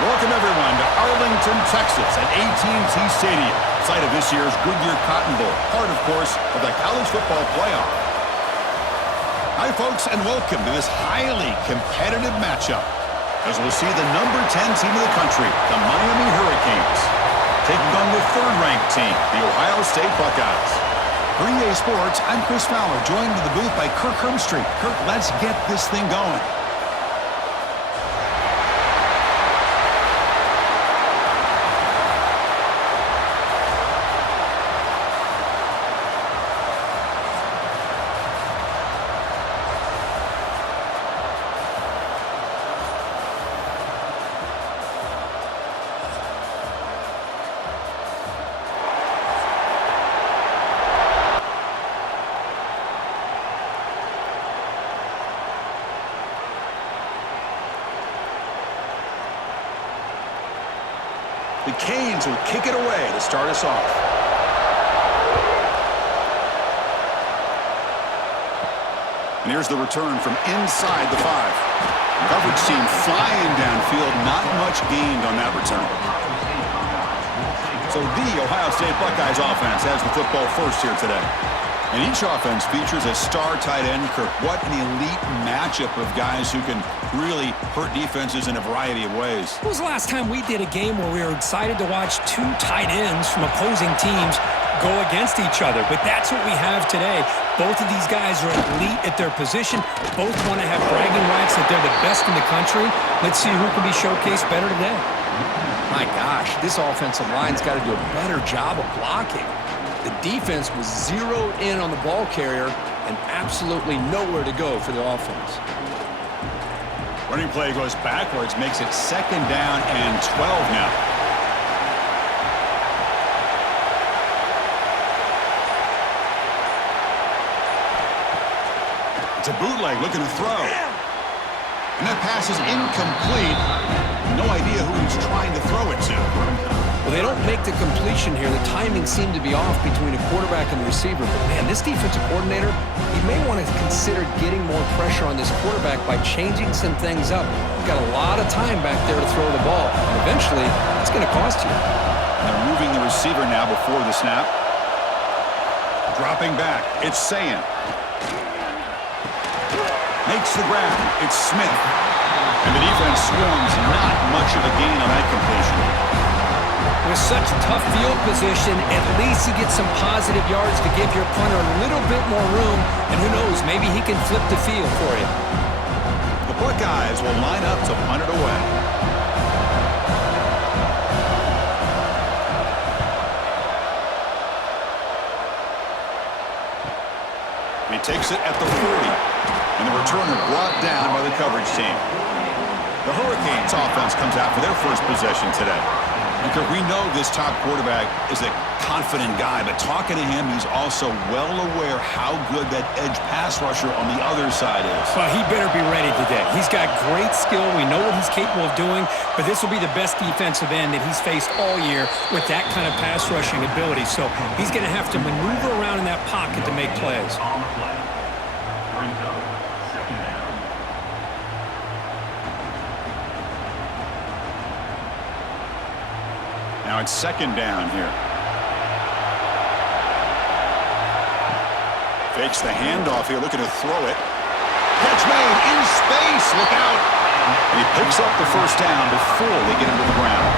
Welcome, everyone, to Arlington, Texas at AT&T Stadium, site of this year's Goodyear Cotton Bowl, part, of course, of the college football playoff. Hi, folks, and welcome to this highly competitive matchup, as we'll see the number 10 team in the country, the Miami Hurricanes, taking on the third-ranked team, the Ohio State Buckeyes. For EA Sports, I'm Chris Fowler, joined in the booth by Kirk Hermstreet. Kirk, let's get this thing going. The Canes will kick it away to start us off. And here's the return from inside the 5. Coverage team flying downfield, not much gained on that return. So the Ohio State Buckeyes offense has the football first here today. And each offense features a star tight end. Kirk, what an elite matchup of guys who can really hurt defenses in a variety of ways. When was the last time we did a game where we were excited to watch two tight ends from opposing teams go against each other? But that's what we have today. Both of these guys are elite at their position. Both want to have bragging rights that they're the best in the country. Let's see who can be showcased better today. My gosh, this offensive line's got to do a better job of blocking. The defense was zeroed in on the ball carrier and absolutely nowhere to go for the offense. Running play goes backwards, makes it second down and 12 now. It's a bootleg looking to throw. And that pass is incomplete. No idea who he's trying to throw it to. Well, they don't make the completion here. The timing seemed to be off between a quarterback and the receiver. But, man, this defensive coordinator, he may want to consider getting more pressure on this quarterback by changing some things up. You've got a lot of time back there to throw the ball. And eventually, it's going to cost you. They're moving the receiver now before the snap. Dropping back. It's Sayan. Makes the grab. It's Smith. And the defense swarms. Not much of a gain on that completion. With such tough field position, at least you get some positive yards to give your punter a little bit more room. And who knows, maybe he can flip the field for you. The Buckeyes will line up to punt it away. And he takes it at the 40. And the returner brought down by the coverage team. The Hurricanes offense comes out for their first possession today. Because we know this top quarterback is a confident guy, but talking to him, he's also well aware how good that edge pass rusher on the other side is. Well, he better be ready today. He's got great skill. We know what he's capable of doing, but this will be the best defensive end that he's faced all year with that kind of pass rushing ability. So he's going to have to maneuver around in that pocket to make plays. Now it's second down here. Fakes the handoff here, looking to throw it. Catch made in space, look out. And he picks up the first down before they get him to the ground.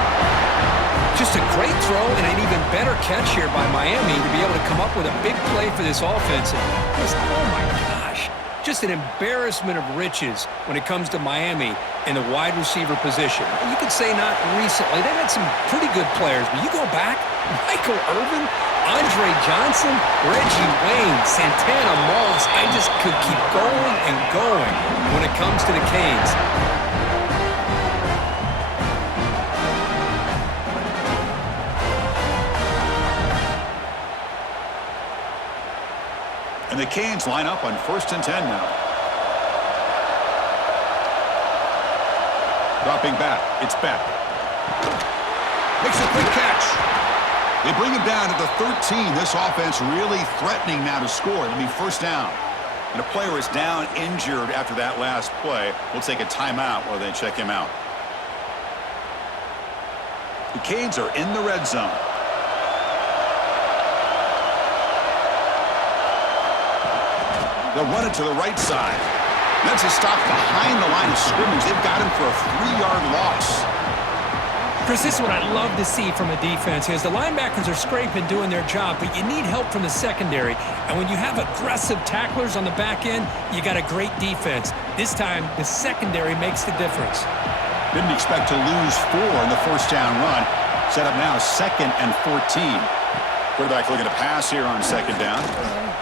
Just a great throw and an even better catch here by Miami to be able to come up with a big play for this offense. Oh my gosh, just an embarrassment of riches when it comes to Miami in the wide receiver position. You could say not recently. They've had some pretty good players, but you go back, Michael Irvin, Andre Johnson, Reggie Wayne, Santana Moss. I just could keep going and going when it comes to the Canes. And the Canes line up on 1st and 10 now. Dropping back. It's Beck. Makes a quick catch. They bring him down to the 13. This offense really threatening now to score. It'll be first down. And a player is down injured after that last play. We'll take a timeout while they check him out. The Canes are in the red zone. They'll run it to the right side. That's a stop behind the line of scrimmage. They've got him for a 3-yard loss. Chris, this is what I love to see from a defense is the linebackers are scraping, doing their job, but you need help from the secondary. And when you have aggressive tacklers on the back end, you got a great defense. This time, the secondary makes the difference. Didn't expect to lose 4 in the first down run. Set up now 2nd and 14. Quarterback looking to pass here on 2nd down.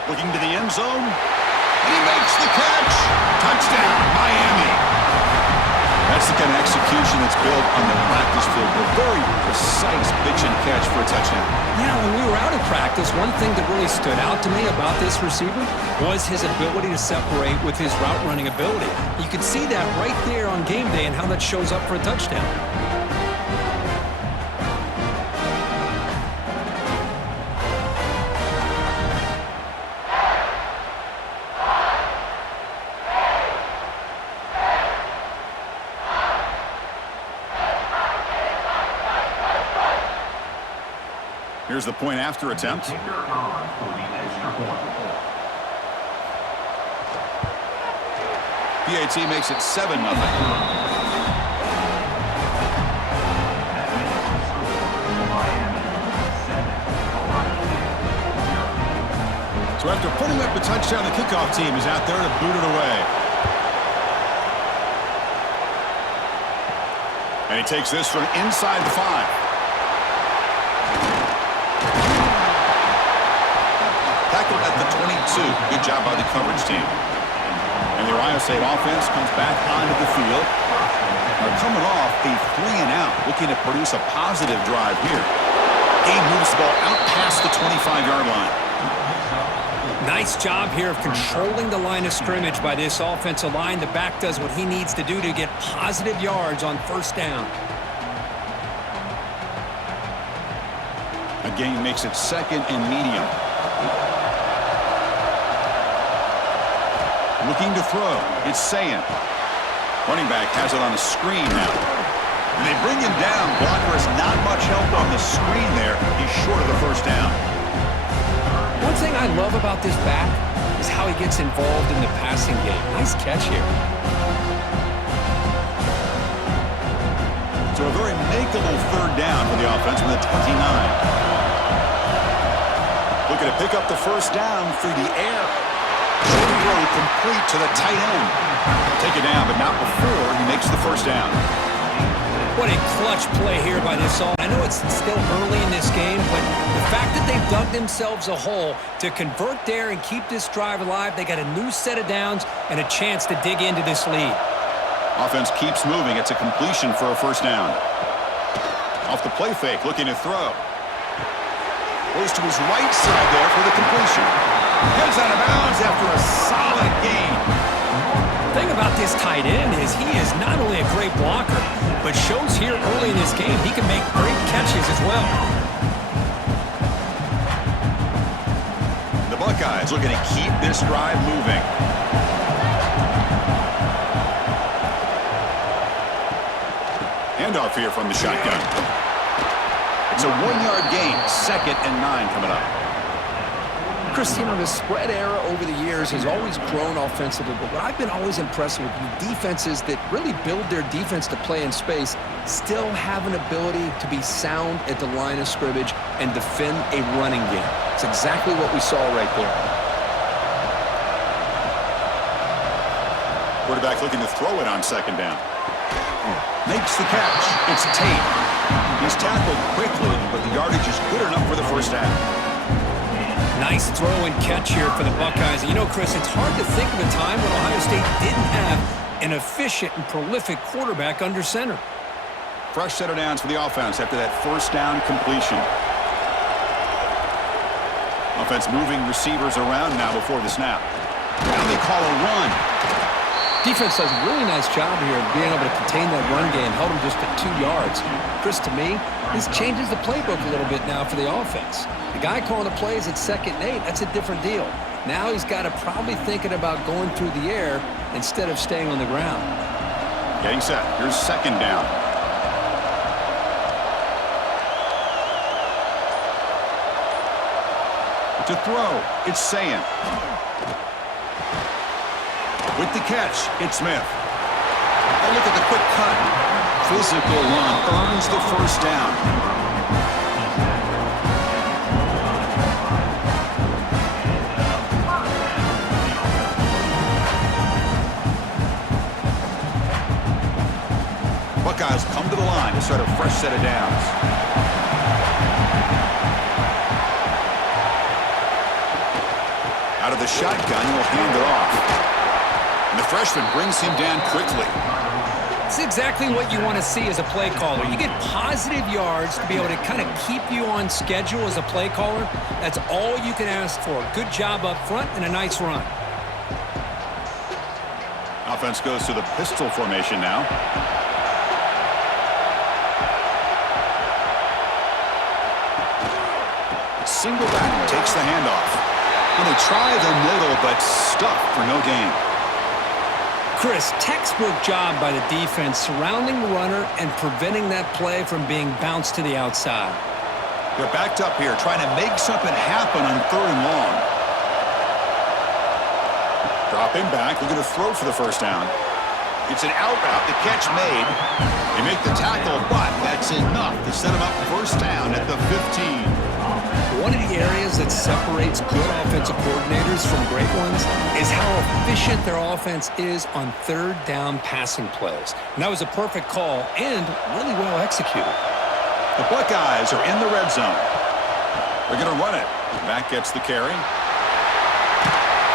Looking to the end zone. And he makes the catch. Touchdown, Miami. That's the kind of execution that's built on the practice field. A very precise pitch and catch for a touchdown. Yeah, when we were out of practice, one thing that really stood out to me about this receiver was his ability to separate with his route running ability. You can see that right there on game day and how that shows up for a touchdown. Here's the point after attempt. PAT makes it 7-0. So after putting up the touchdown, the kickoff team is out there to boot it away. And he takes this from inside the 5. Tackled at the 22. Good job by the coverage team. And the Ohio State offense comes back onto the field. They're coming off a 3-and-out, looking to produce a positive drive here. Game moves the ball out past the 25-yard line. Nice job here of controlling the line of scrimmage by this offensive line. The back does what he needs to do to get positive yards on first down. Again, makes it 2nd and medium. Looking to throw. It's Sayan. Running back has it on the screen now. And they bring him down. Blocker has not much help on the screen there. He's short of the first down. One thing I love about this back is how he gets involved in the passing game. Nice catch here. So a very makeable 3rd down for the offense from the 29. Looking to pick up the first down through the air. Throw complete to the tight end. Take it down, but not before he makes the first down. What a clutch play here by this offense. I know it's still early in this game, but the fact that they've dug themselves a hole to convert there and keep this drive alive, they got a new set of downs and a chance to dig into this lead. Offense keeps moving. It's a completion for a first down. Off the play fake, looking to throw. Goes to his right side there for the completion. Gets out of bounds after a solid gain. The thing about this tight end is he is not only a great blocker, but shows here early in this game he can make great catches as well. The Buckeyes looking to keep this drive moving. Handoff here from the shotgun. It's a 1-yard gain. 2nd and 9 coming up. Chris, you know, the spread era over the years has always grown offensively, but what I've been always impressed with defenses that really build their defense to play in space still have an ability to be sound at the line of scrimmage and defend a running game. It's exactly what we saw right there. Quarterback looking to throw it on 2nd down. Makes the catch. It's Tate. He's tackled quickly, but the yardage is good enough for the first down. Nice throw and catch here for the Buckeyes. You know, Chris, it's hard to think of a time when Ohio State didn't have an efficient and prolific quarterback under center. Fresh set of downs for the offense after that first down completion. Offense moving receivers around now before the snap. Now they call a run. Defense does a really nice job here of being able to contain that run game, held him just at 2 yards. Chris, to me, this changes the playbook a little bit now for the offense. The guy calling the plays at 2nd and 8, that's a different deal. Now he's got to probably thinking about going through the air instead of staying on the ground. Getting set. Here's 2nd down. To throw, it's Sayin. With the catch, it's Smith. Oh, look at the quick cut. Physical run earns the first down. Buckeyes come to the line to start a fresh set of downs. Out of the shotgun, he'll hand it off. And the freshman brings him down quickly. It's exactly what you want to see as a play caller. You get positive yards to be able to kind of keep you on schedule as a play caller. That's all you can ask for. Good job up front and a nice run. Offense goes to the pistol formation now. Single back takes the handoff. And they try the middle, but stuffed for no gain. Chris, textbook job by the defense surrounding the runner and preventing that play from being bounced to the outside. They're backed up here trying to make something happen on 3rd and long. Dropping back, looking to throw for the first down. It's an out route, the catch made. They make the tackle, but that's enough to set them up first down at the 15. One of the areas that separates good offensive coordinators from great ones is how efficient their offense is on 3rd down passing plays. And that was a perfect call and really well executed. The Buckeyes are in the red zone. They're going to run it. Back gets the carry.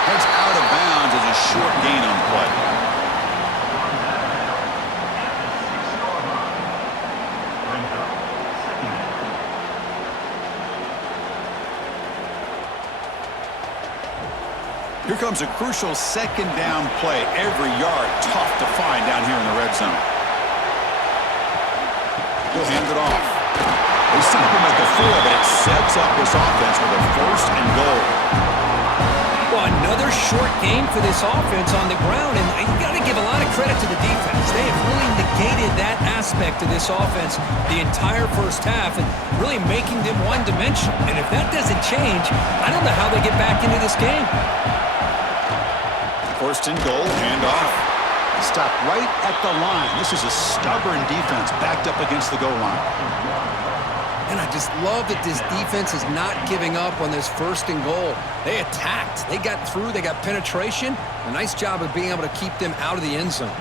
Heads out of bounds as a short gain on the play. Here comes a crucial 2nd down play. Every yard tough to find down here in the red zone. He'll hand it off. They stop him at the 4, but it sets up this offense with a 1st and goal. Well, another short gain for this offense on the ground, and you got to give a lot of credit to the defense. They have really negated that aspect of this offense the entire first half and really making them one-dimensional. And if that doesn't change, I don't know how they get back into this game. 1st and goal, handoff. Stop right at the line. This is a stubborn defense backed up against the goal line. And I just love that this defense is not giving up on this 1st and goal. They attacked. They got through. They got penetration. A nice job of being able to keep them out of the end zone.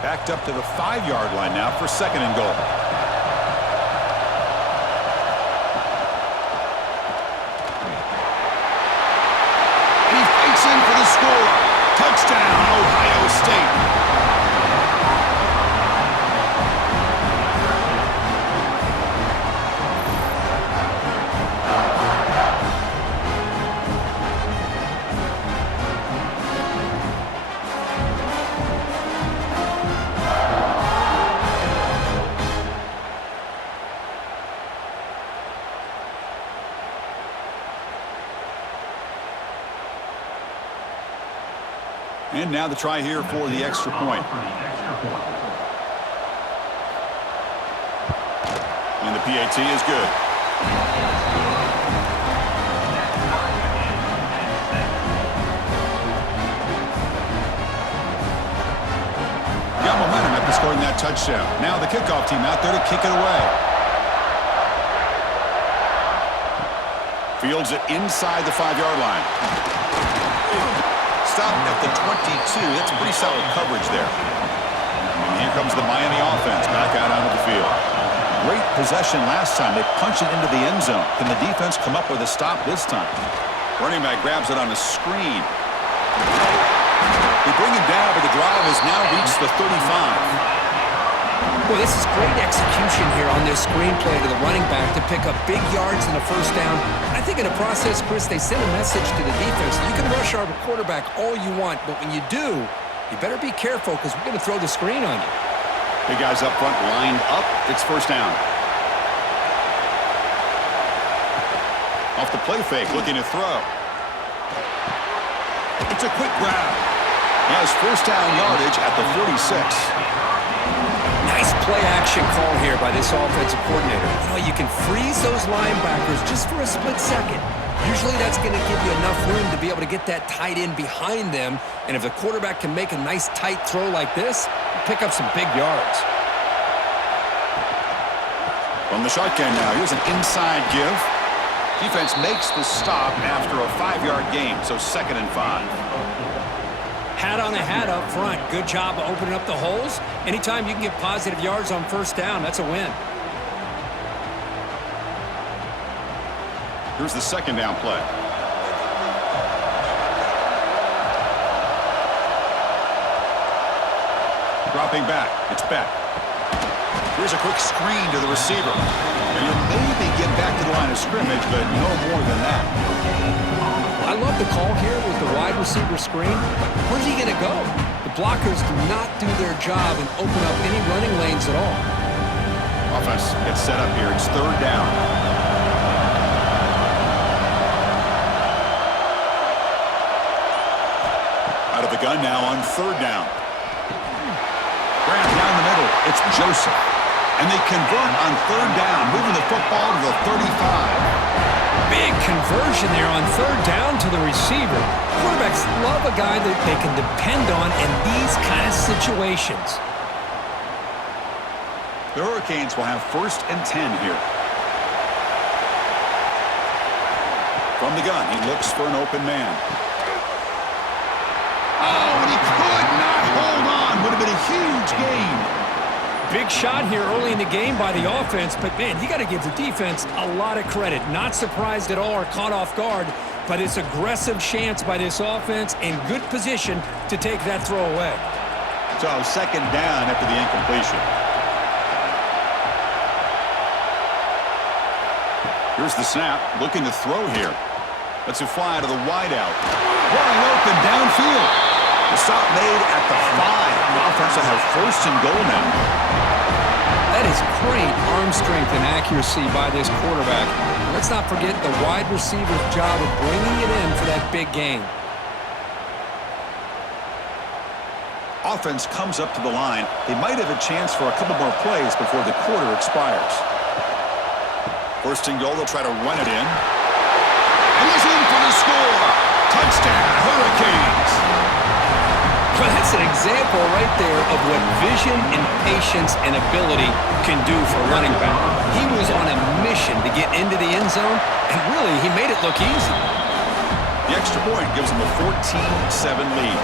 Backed up to the 5-yard line now for 2nd and goal. And he fights in for the score. Touchdown, Ohio State. And now the try here for the extra point. And the PAT is good. Got momentum after scoring that touchdown. Now the kickoff team out there to kick it away. Fields it inside the 5-yard line. Stopped at the 22. That's pretty solid coverage there. And here comes the Miami offense back out onto the field. Great possession last time. They punch it into the end zone. Can the defense come up with a stop this time? Running back grabs it on a screen. They bring him down, but the drive has now reached the 35. Well, this is great execution here on this screenplay to the running back to pick up big yards in the first down. I think in the process, Chris, they send a message to the defense. You can rush our quarterback all you want, but when you do, you better be careful because we're going to throw the screen on you. Big guys up front lined up. It's first down. Off the play fake, looking to throw. It's a quick grab. He has first down yardage at the 46. Nice play-action call here by this offensive coordinator. You know, you can freeze those linebackers just for a split second. Usually that's going to give you enough room to be able to get that tight end behind them. And if the quarterback can make a nice tight throw like this, pick up some big yards. From the shotgun now, here's an inside give. Defense makes the stop after a 5-yard gain, so 2nd and 5. Hat on a hat up front. Good job of opening up the holes. Anytime you can get positive yards on first down, that's a win. Here's the 2nd down play. Dropping back. It's Beck. Here's a quick screen to the receiver. And you'll maybe get back to the line of scrimmage, but no more than that. I love the call here with the wide receiver screen. Where's he going to go? The blockers do not do their job and open up any running lanes at all. Offense gets set up here. It's 3rd down. Out of the gun now on 3rd down. Grant down the middle. It's Joseph. And they convert on 3rd down, moving the football to the 35. Big conversion there on 3rd down to the receiver. Quarterbacks love a guy that they can depend on in these kind of situations. The Hurricanes will have 1st and 10 here. From the gun, he looks for an open man. Oh, and he could not hold on. Would have been a huge gain. Big shot here early in the game by the offense, but, man, you got to give the defense a lot of credit. Not surprised at all or caught off guard, but it's aggressive chance by this offense in good position to take that throw away. So 2nd down after the incompletion. Here's the snap, looking to throw here. Lets it fly to the wideout. Wide open downfield. The stop made at the 5. The offense will have 1st and goal now. That is great arm strength and accuracy by this quarterback. Let's not forget the wide receiver's job of bringing it in for that big gain. Offense comes up to the line. They might have a chance for a couple more plays before the quarter expires. 1st and goal, they'll try to run it in. And he's in for the score. Touchdown, Hurricanes. Well, that's an example right there of what vision and patience and ability can do for running back. He was on a mission to get into the end zone, and really, he made it look easy. The extra point gives them a 14-7 lead.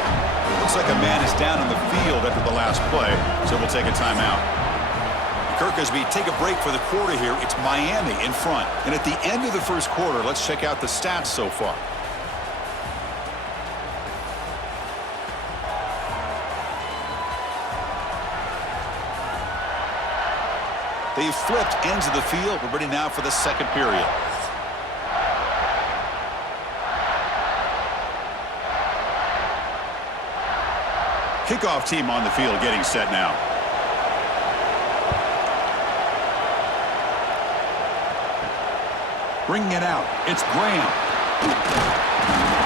Looks like a man is down on the field after the last play, so we'll take a timeout. Kirk, as we take a break for the quarter here, it's Miami in front. And at the end of the 1st quarter, let's check out the stats so far. They've flipped ends of the field. We're ready now for the 2nd period. Kickoff team on the field getting set now. Bringing it out. It's Graham.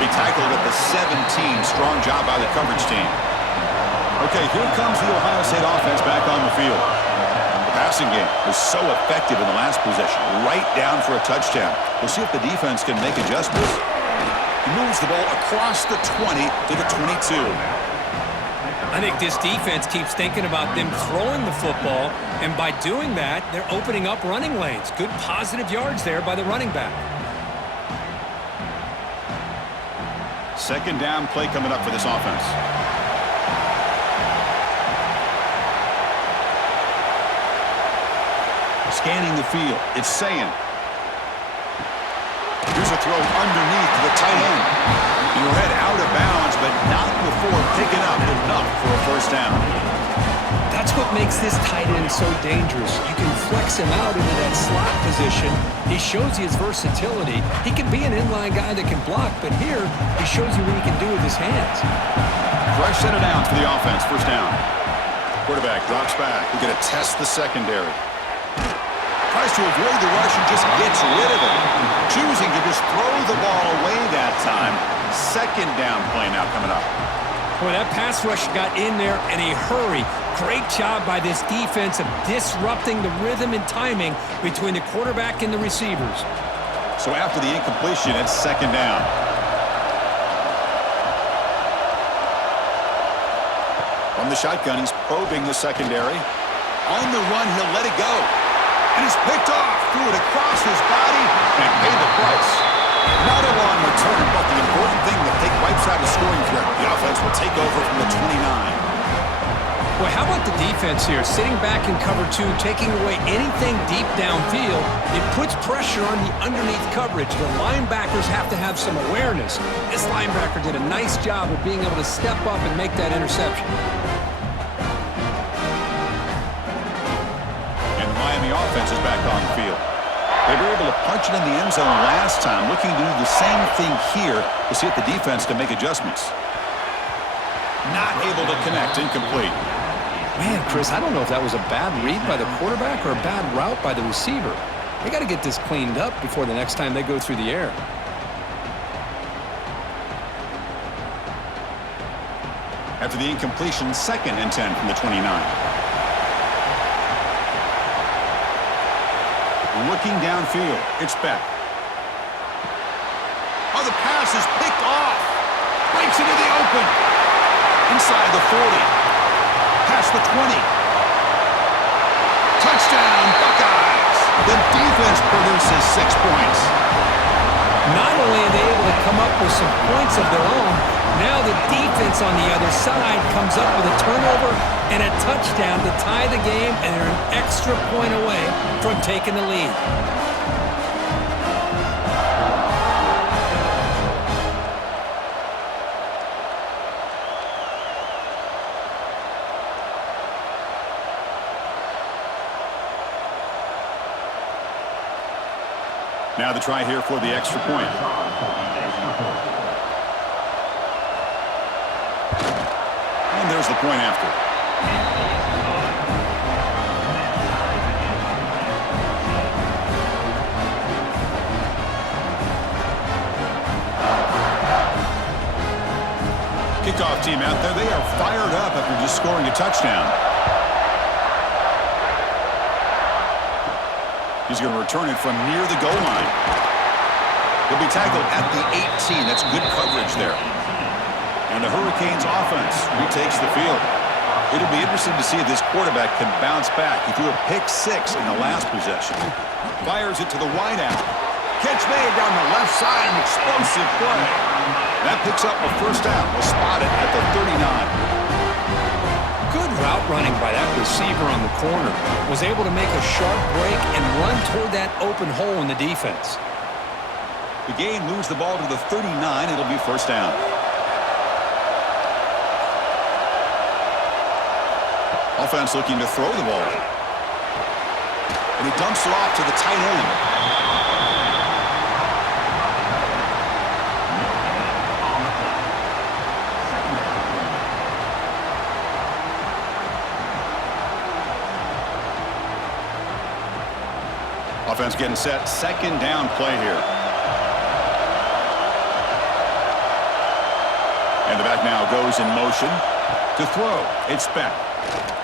He tackled at the 17. Strong job by the coverage team. Okay, here comes the Ohio State offense back on the field. The passing game was so effective in the last possession. Right down for a touchdown. We'll see if the defense can make adjustments. He moves the ball across the 20 to the 22. I think this defense keeps thinking about them throwing the football, and by doing that, they're opening up running lanes. Good positive yards there by the running back. 2nd down play coming up for this offense. Scanning the field. It's Sayan. Here's a throw underneath the tight end. He'll head out of bounds, but not before picking up enough for a 1st down. That's what makes this tight end so dangerous. You can flex him out into that slot position. He shows you his versatility. He can be an inline guy that can block, but here he shows you what he can do with his hands. Fresh set of downs for the offense. 1st down. Quarterback drops back. He's going to test the secondary. Tries to avoid the rush and just gets rid of it. Choosing to just throw the ball away that time. 2nd down play now coming up. Boy, that pass rush got in there in a hurry. Great job by this defense of disrupting the rhythm and timing between the quarterback and the receivers. So after the incompletion, it's second down. From the shotgun, he's probing the secondary. On the run, he'll let it go. And he's picked off, threw it across his body, and paid the price. Not a long return, but the important thing to take right side of scoring threat. The offense will take over from the 29. Well, how about the defense here? Sitting back in cover two, taking away anything deep downfield. It puts pressure on the underneath coverage. The linebackers have to have some awareness. This linebacker did a nice job of being able to step up and make that interception. And the Miami offense is back on the field. They were able to punch it in the end zone last time, looking to do the same thing here to see if the defense can make adjustments. Not able to connect, incomplete. Man, Chris, I don't know if that was a bad read by the quarterback or a bad route by the receiver. They got to get this cleaned up before the next time they go through the air. After the incompletion, 2nd and 10 from the 29. Looking downfield, it's back. Oh, the pass is picked off. Breaks into the open. Inside the 40. Past the 20. Touchdown, Buckeyes. The defense produces 6 points. Not only are they able to come up with some points of their own, now the defense on the other side comes up with a turnover and a touchdown to tie the game, and they're an extra point away from taking the lead. Now the try here for the extra point. And there's the point after. Kickoff team out there, they are fired up after just scoring a touchdown. He's going to return it from near the goal line. He'll be tackled at the 18. That's good coverage there. And the Hurricanes offense retakes the field. It'll be interesting to see if this quarterback can bounce back. He threw a pick-6 in the last possession. Fires it to the wideout. Catch made down the left side, an explosive play. That picks up a first down. We'll spot it at the 39. Good route running by that receiver on the corner. Was able to make a sharp break and run toward that open hole in the defense. The game moves the ball to the 39. It'll be first down. Offense looking to throw the ball. And he dumps it off to the tight end. Offense getting set. Second down play here. And the back now goes in motion to throw. It's back.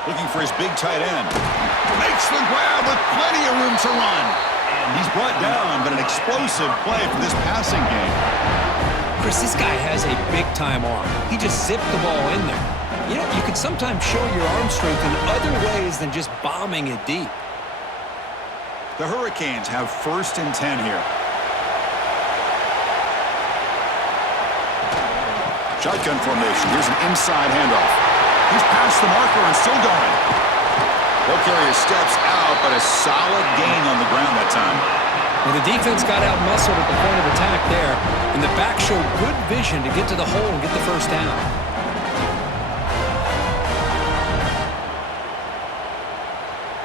Looking for his big tight end. Makes the grab with plenty of room to run. He's brought down, but an explosive play for this passing game. Chris, this guy has a big-time arm. He just zipped the ball in there. You know, you can sometimes show your arm strength in other ways than just bombing it deep. The Hurricanes have 1st and 10 here. Shotgun formation. Here's an inside handoff. He's past the marker and still going. They'll carry his steps out, but a solid gain on the ground that time. Well, the defense got out-muscled at the point of attack there, and the back showed good vision to get to the hole and get the first down.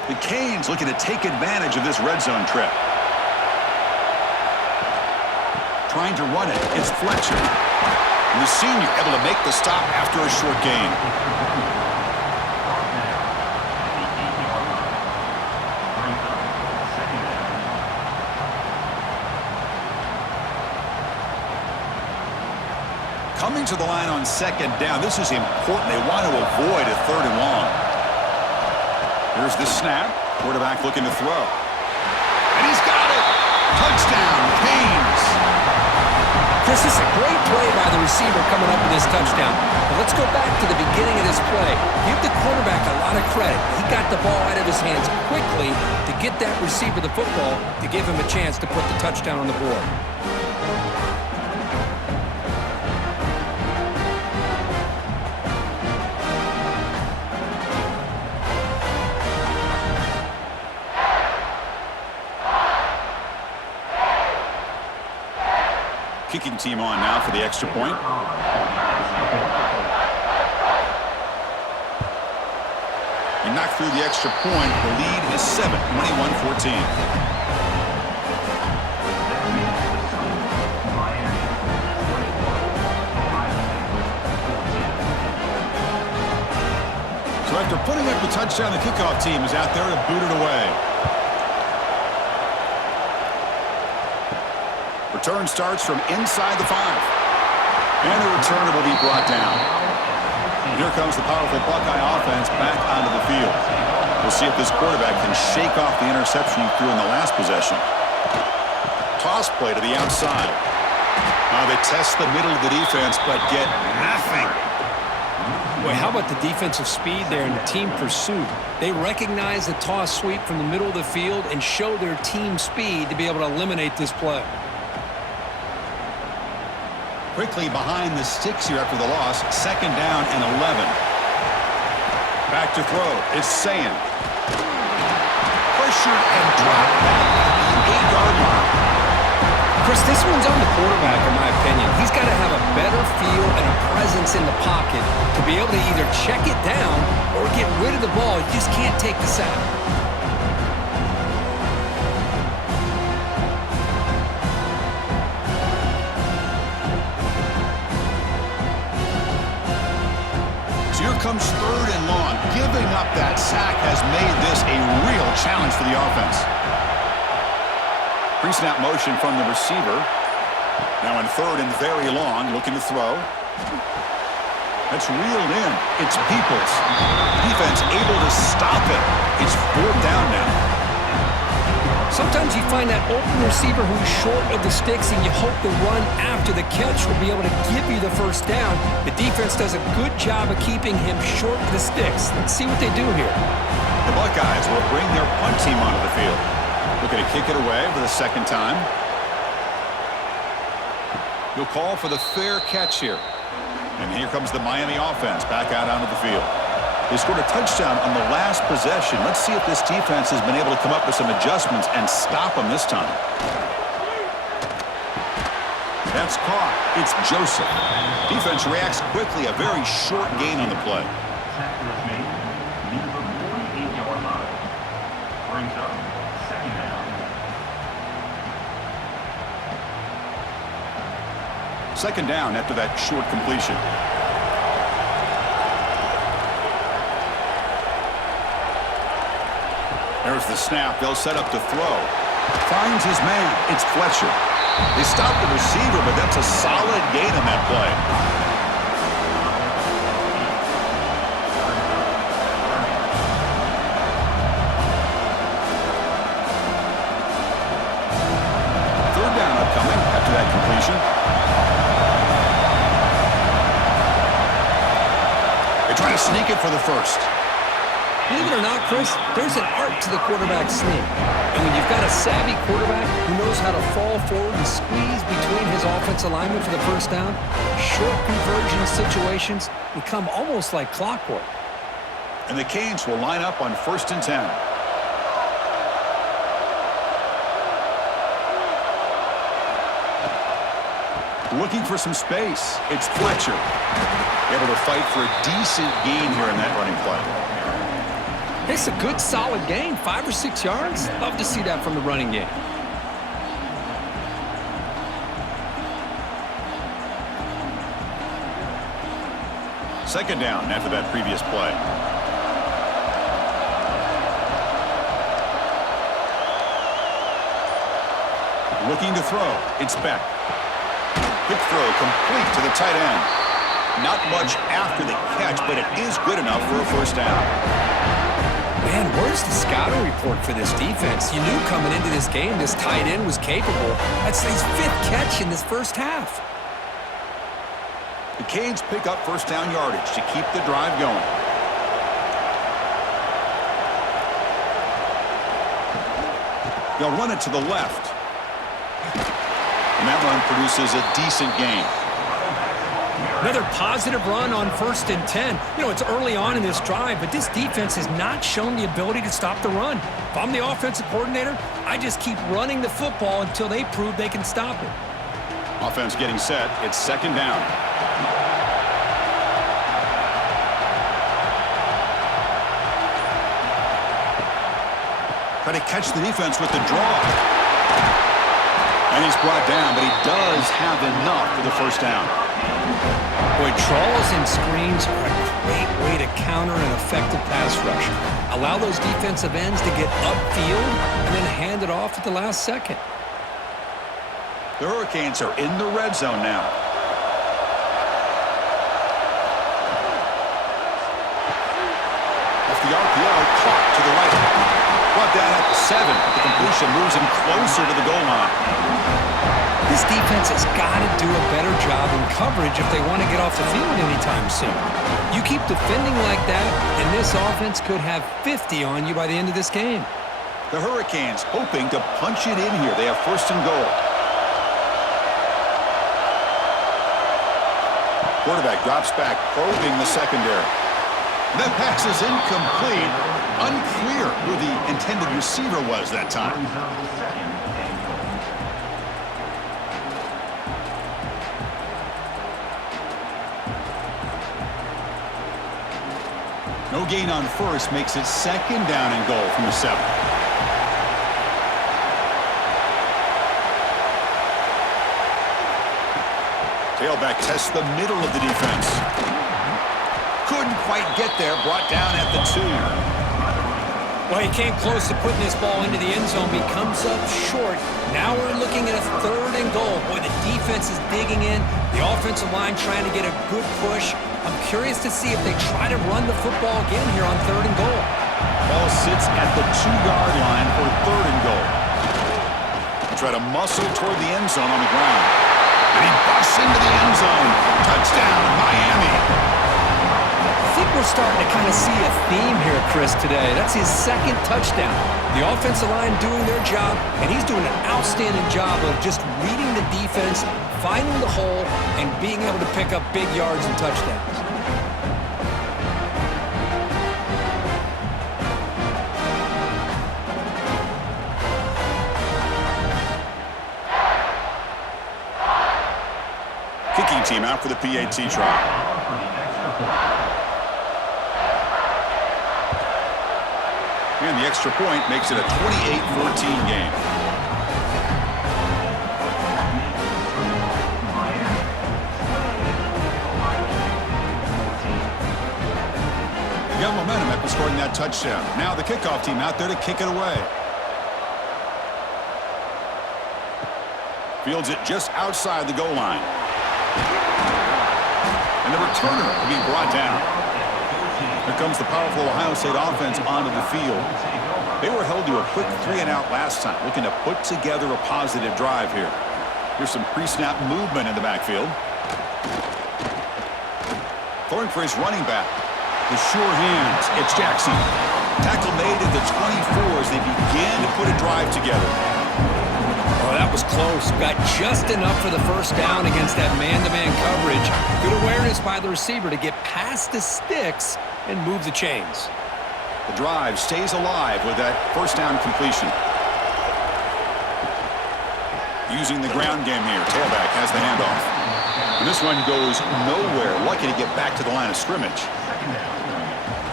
The Canes looking to take advantage of this red zone trip. Trying to run it. It's Fletcher. And the senior able to make the stop after a short gain. Coming to the line on second down. This is important. They want to avoid a 3rd and long. Here's the snap. Quarterback looking to throw. And he's got it. Touchdown, Canes. Chris, this is a great play by the receiver coming up with this touchdown. But let's go back to the beginning of this play. Give the quarterback a lot of credit. He got the ball out of his hands quickly to get that receiver the football to give him a chance to put the touchdown on the board. Kicking team on now for the extra point. He knocked through the extra point. The lead is 7, 21-14. So after putting up the touchdown, the kickoff team is out there to boot it away. Return starts from inside the 5. And the returner will be brought down. And here comes the powerful Buckeye offense back onto the field. We'll see if this quarterback can shake off the interception he threw in the last possession. Toss play to the outside. Now they test the middle of the defense, but get nothing. Boy, how about the defensive speed there and the team pursuit? They recognize the toss sweep from the middle of the field and show their team speed to be able to eliminate this play. Quickly behind the sticks here after the loss. 2nd down and 11. Back to throw. It's Sayan. Pressured and dropped back at the 8-yard line. Chris, this one's on the quarterback, in my opinion. He's got to have a better feel and a presence in the pocket to be able to either check it down or get rid of the ball. You just can't take the sack. Here comes 3rd and long. Giving up that sack has made this a real challenge for the offense. Pre-snap motion from the receiver. Now in 3rd and very long, looking to throw. That's reeled in. It's Peoples. Defense able to stop it. It's 4th down now. Sometimes you find that open receiver who's short of the sticks and you hope the run after the catch will be able to give you the 1st down. The defense does a good job of keeping him short of the sticks. Let's see what they do here. The Buckeyes will bring their punt team onto the field. Looking to kick it away for the 2nd time. He'll call for the fair catch here. And here comes the Miami offense back out onto the field. They scored a touchdown on the last possession. Let's see if this defense has been able to come up with some adjustments and stop them this time. That's caught. It's Joseph. Defense reacts quickly. A very short gain on the play. Brings up 2nd down. 2nd down after that short completion. There's the snap. They'll set up to throw. Finds his man. It's Fletcher. They stopped the receiver, but that's a solid gain on that play. Third down upcoming after that completion. They try to sneak it for the 1st. Believe it or not, Chris, there's an art to the quarterback sneak. And when you've got a savvy quarterback who knows how to fall forward and squeeze between his offensive linemen for the 1st down, short conversion situations become almost like clockwork. And the Canes will line up on 1st and 10. Looking for some space. It's Fletcher. Able to fight for a decent gain here in that running play. It's a good, solid gain, 5 or 6 yards. Love to see that from the running game. Second down after that previous play. Looking to throw. It's Beck. Quick throw complete to the tight end. Not much after the catch, but it is good enough for a 1st down. Man, where's the scouting report for this defense? You knew coming into this game this tight end was capable. That's his 5th catch in this first half. The Canes pick up first down yardage to keep the drive going. They'll run it to the left. And that run produces a decent gain. Another positive run on 1st and 10. You know, it's early on in this drive, but this defense has not shown the ability to stop the run. If I'm the offensive coordinator, I just keep running the football until they prove they can stop it. Offense getting set. It's 2nd down. Try to catch the defense with the draw. And he's brought down, but he does have enough for the first down. Boy, draws and screens are a great way to counter an effective pass rush. Allow those defensive ends to get upfield and then hand it off at the last second. The Hurricanes are in the red zone now. Off the RPO, caught to the right. Brought down at the 7. The completion moves him closer to the goal line. This defense has got to do a better job in coverage if they want to get off the field anytime soon. You keep defending like that, and this offense could have 50 on you by the end of this game. The Hurricanes hoping to punch it in here. They have 1st and goal. Quarterback drops back, probing the secondary. That pass is incomplete. Unclear who the intended receiver was that time. No gain on 1st makes it 2nd down and goal from the 7. Tailback tests the middle of the defense. Couldn't quite get there. Brought down at the 2. Well, he came close to putting this ball into the end zone. He comes up short. Now we're looking at a 3rd and goal. Boy, the defense is digging in. The offensive line trying to get a good push. I'm curious to see if they try to run the football again here on 3rd and goal. Ball sits at the 2-yard line for 3rd and goal. Try to muscle toward the end zone on the ground. And he busts into the end zone. Touchdown, Miami. I think we're starting to kind of see a theme here, Chris, today. That's his 2nd touchdown. The offensive line doing their job, and he's doing an outstanding job of just reading the defense, finding the hole, and being able to pick up big yards and touchdowns. Kicking team out for the PAT try. And the extra point makes it a 28-14 game. They got momentum after scoring that touchdown. Now the kickoff team out there to kick it away. Fields it just outside the goal line. And the returner will be brought down. Here comes the powerful Ohio State offense onto the field. They were held to a quick 3-and-out last time, looking to put together a positive drive here. Here's some pre-snap movement in the backfield. Throwing for his running back. The sure hands. It's Jackson. Tackle made at the 24 as they began to put a drive together. Oh, that was close. Got just enough for the first down against that man-to-man coverage. Good awareness by the receiver to get past the sticks and move the chains. The drive stays alive with that first down completion. Using the ground game here. Tailback has the handoff. And this one goes nowhere. Lucky to get back to the line of scrimmage.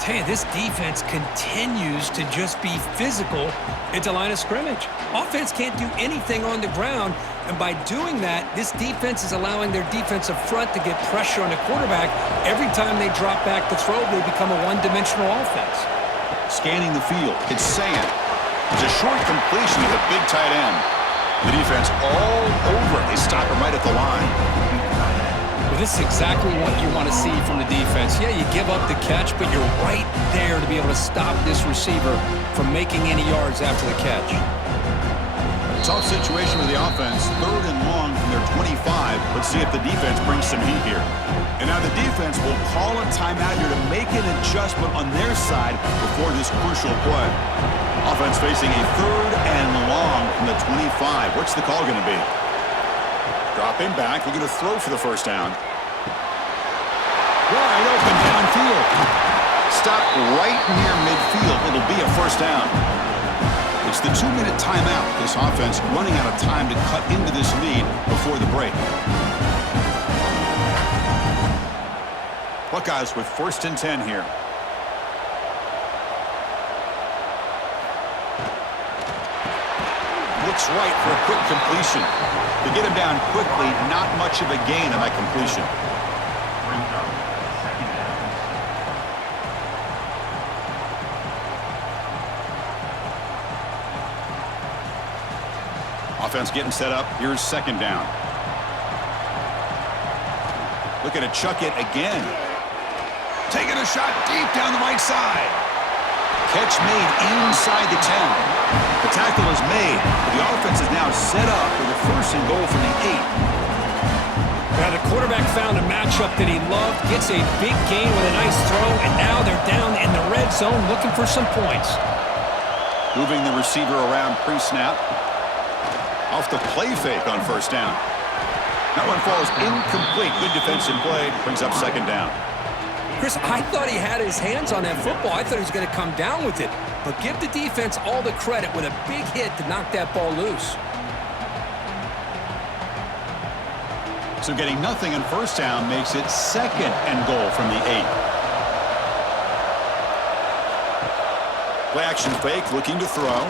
Hey, this defense continues to just be physical at the line of scrimmage. Offense can't do anything on the ground, and by doing that, this defense is allowing their defensive front to get pressure on the quarterback. Every time they drop back to throw, they become a one-dimensional offense. Scanning the field, it's Sand. It's a short completion to the big tight end. The defense all over it. They stop him right at the line. Well, this is exactly what you want to see from the defense. Yeah, you give up the catch, but you're right there to be able to stop this receiver from making any yards after the catch. Tough situation with the offense. 3rd and long from their 25. Let's see if the defense brings some heat here. And now the defense will call a timeout here to make an adjustment on their side before this crucial play. Offense facing a 3rd and long from the 25. What's the call going to be? Dropping back. We're going to throw for the first down. Wide open downfield. Stop right near midfield. It'll be a first down. It's the 2-minute timeout. This offense running out of time to cut into this lead before the break. Buckeyes with 1st and 10 here. Looks right for a quick completion. To get him down quickly, not much of a gain on that completion. Offense getting set up. Here's 2nd down. Looking to chuck it again. Taking a shot deep down the right side. Catch made inside the 10. The tackle is made. The offense is now set up with a 1st and goal from the 8. Now the quarterback found a matchup that he loved, gets a big gain with a nice throw, and now they're down in the red zone looking for some points. Moving the receiver around pre-snap. Off the play fake on 1st down. That one falls incomplete. Good defensive play. Brings up 2nd down. Chris, I thought he had his hands on that football. I thought he was going to come down with it. But give the defense all the credit with a big hit to knock that ball loose. So getting nothing on 1st down makes it 2nd and goal from the 8. Play action fake, looking to throw.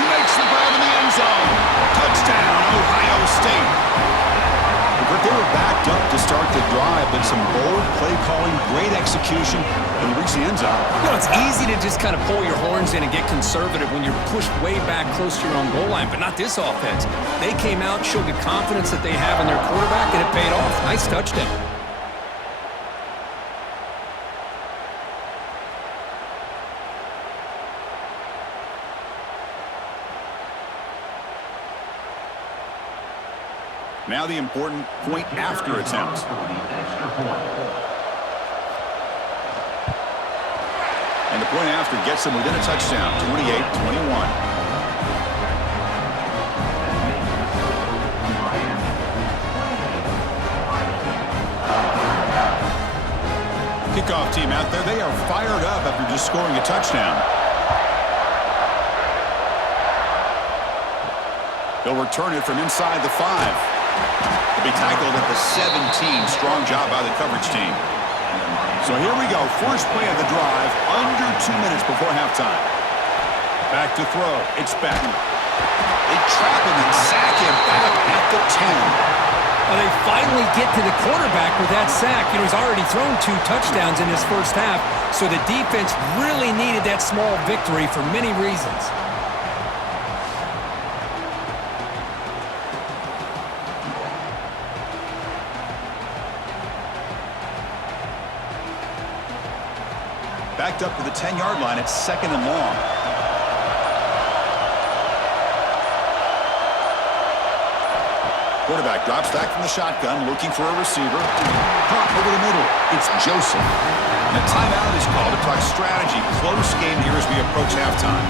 He makes the grab in the end zone. Touchdown, Ohio State. They were backed up to start the drive, but some bold play calling, great execution, and reach the end zone. You know, it's easy to just kind of pull your horns in and get conservative when you're pushed way back close to your own goal line, but not this offense. They came out, showed the confidence that they have in their quarterback, and it paid off. Nice touchdown. Now the important point after attempt. And the point after gets them within a touchdown, 28-21. Kickoff team out there. They are fired up after just scoring a touchdown. They'll return it from inside the 5. They'll be tackled at the 17. Strong job by the coverage team. So here we go. First play of the drive. Under 2 minutes before halftime. Back to throw. It's back. They trap him and sack him back at the 10. Well, they finally get to the quarterback with that sack. You know, he's already thrown 2 touchdowns in his first half, so the defense really needed that small victory for many reasons. Backed up to the 10-yard line. It's 2nd and long. Quarterback drops back from the shotgun, looking for a receiver. Pop over the middle. It's Joseph. And a timeout is called to talk strategy. Close game here as we approach halftime.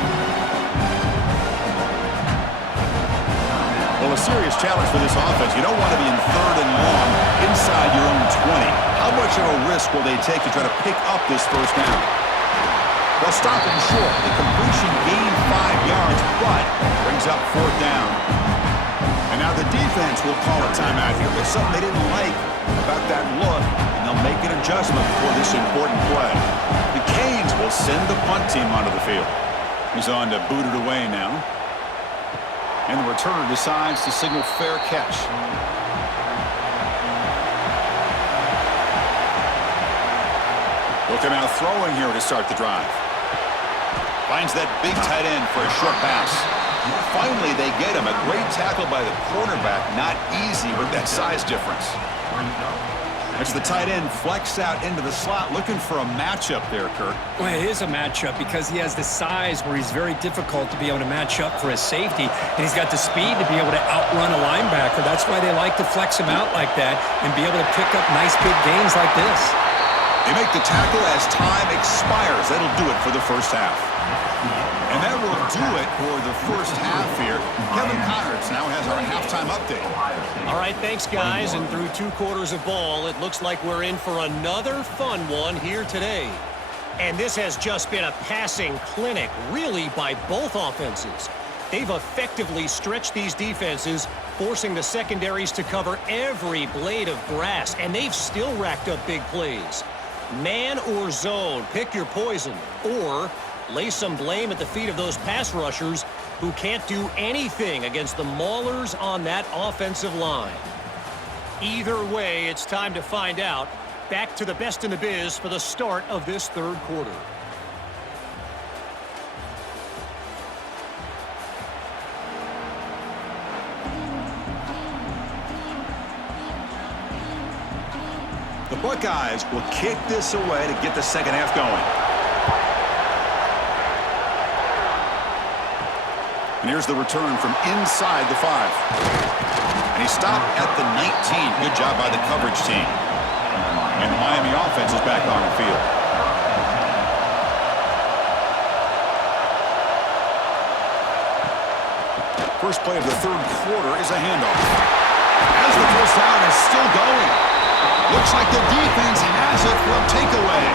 Well, a serious challenge for this offense. You don't want to be in 3rd and long inside your own 20. How much of a risk will they take to try to pick up this first down? They'll stop him short. The completion gained 5 yards, but brings up 4th down. And now the defense will call a timeout here. There's something they didn't like about that look, and they'll make an adjustment for this important play. The Canes will send the punt team onto the field. He's on to boot it away now. And the returner decides to signal fair catch. Looking out throwing here to start the drive. Finds that big tight end for a short pass. Finally, they get him. A great tackle by the quarterback. Not easy with that size difference. It's the tight end flex out into the slot, looking for a matchup there, Kurt. Well, it is a matchup because he has the size where he's very difficult to be able to match up for his safety, and he's got the speed to be able to outrun a linebacker. That's why they like to flex him out like that and be able to pick up nice big gains like this. They make the tackle as time expires. That'll do it for the first half. And that will do it for the first half here. Kevin Connerts now has our halftime update. All right, thanks, guys. And through 2 quarters of ball, it looks like we're in for another fun one here today. And this has just been a passing clinic, really, by both offenses. They've effectively stretched these defenses, forcing the secondaries to cover every blade of grass, and they've still racked up big plays. Man or zone, pick your poison, or lay some blame at the feet of those pass rushers who can't do anything against the maulers on that offensive line. Either way, it's time to find out. Back to the best in the biz for the start of this third quarter. The Buckeyes will kick this away to get the second half going. And here's the return from inside the 5. And he stopped at the 19. Good job by the coverage team. And the Miami offense is back on the field. First play of the third quarter is a handoff. As the first down is still going. Looks like the defense has it for a takeaway.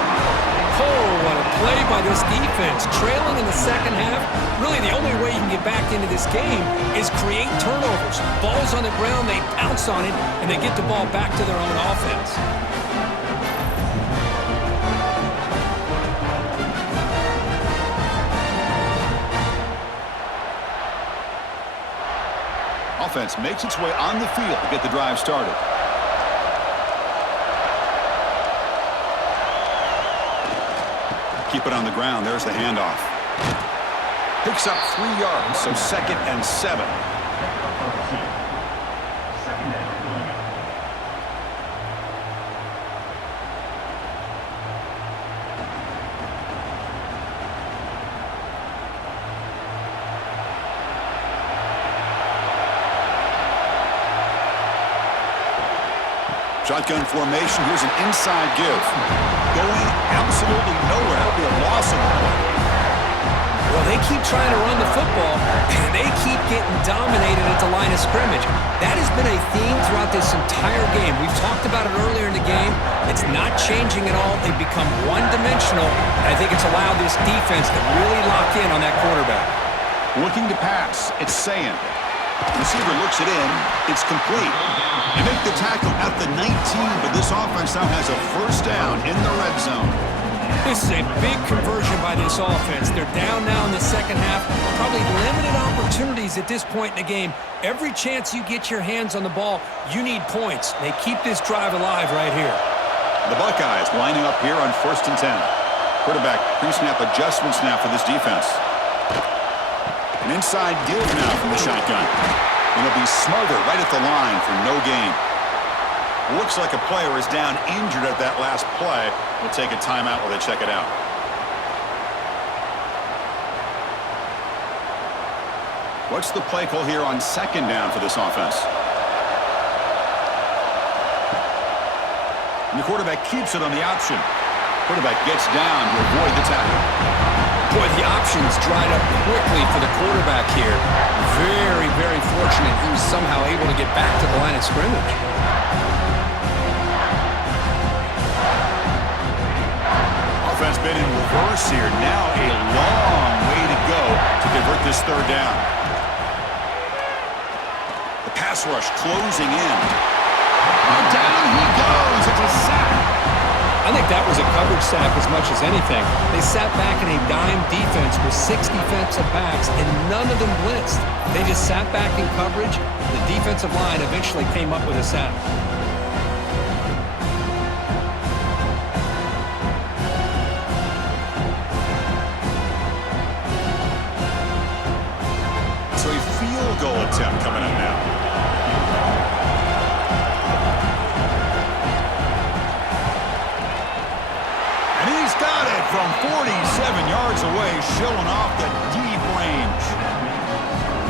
Oh, what a play by this defense. Trailing in the second half, really the only way you can get back into this game is create turnovers. Ball's on the ground, they pounce on it, and they get the ball back to their own offense. Offense makes its way on the field to get the drive started. Keep it on the ground. There's the handoff. Picks up 3 yards, so 2nd and 7. Shotgun formation. Here's an inside give. Going absolutely nowhere. That'll be a loss of the play. Well, they keep trying to run the football, and they keep getting dominated at the line of scrimmage. That has been a theme throughout this entire game. We've talked about it earlier in the game. It's not changing at all. They've become one-dimensional, and I think it's allowed this defense to really lock in on that quarterback. Looking to pass. It's Sayan. Receiver looks it in. It's complete. They make the tackle at the 19, but this offense now has a first down in the red zone. This is a big conversion by this offense. They're down now in the second half. Probably limited opportunities at this point in the game. Every chance you get your hands on the ball, you need points. They keep this drive alive right here. The Buckeyes lining up here on 1st and 10. Quarterback pre-snap adjustment snap for this defense. An inside give now from the shotgun. And it'll be Smother right at the line for no gain. Looks like a player is down injured at that last play. We'll take a timeout while they check it out. What's the play call here on 2nd down for this offense? And the quarterback keeps it on the option. Quarterback gets down to avoid the tackle. Boy, the options dried up quickly for the quarterback here. Very, very fortunate he was somehow able to get back to the line of scrimmage. Offense been in reverse here. Now a long way to go to convert this 3rd down. The pass rush closing in. And down he goes. It's a sack. I think that was a coverage sack as much as anything. They sat back in a dime defense with 6 defensive backs, and none of them blitzed. They just sat back in coverage. The defensive line eventually came up with a sack. goal attempt coming up now. And he's got it from 47 yards away, showing off the deep range.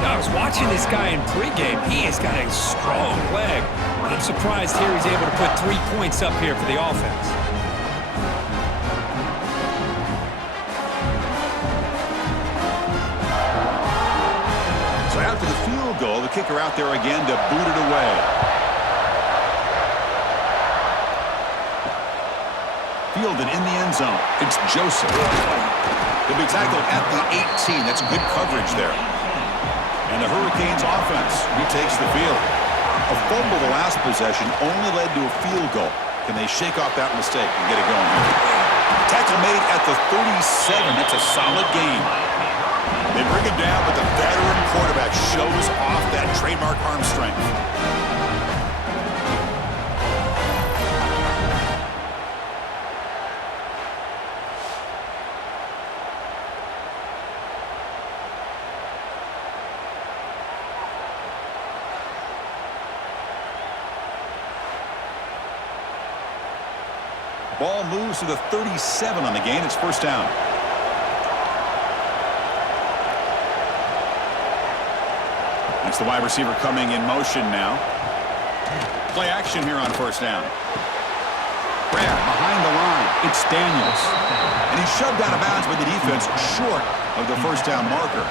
I was watching this guy in pregame. He has got a strong leg. I'm surprised here he's able to put 3 points up here for the offense. So after the field goal, the kicker out there again to boot it away. Fielded in the end zone. It's Joseph. He'll be tackled at the 18. That's good coverage there. And the Hurricanes offense retakes the field. A fumble the last possession only led to a field goal. Can they shake off that mistake and get it going here? Tackle made at the 37. That's a solid gain. They bring him down, but the veteran quarterback shows off that trademark arm strength. Ball moves to the 37 on the gain. It's first down. That's the wide receiver coming in motion now. Play action here on first down. Grab behind the line. It's Daniels. And he's shoved out of bounds by the defense short of the first down marker.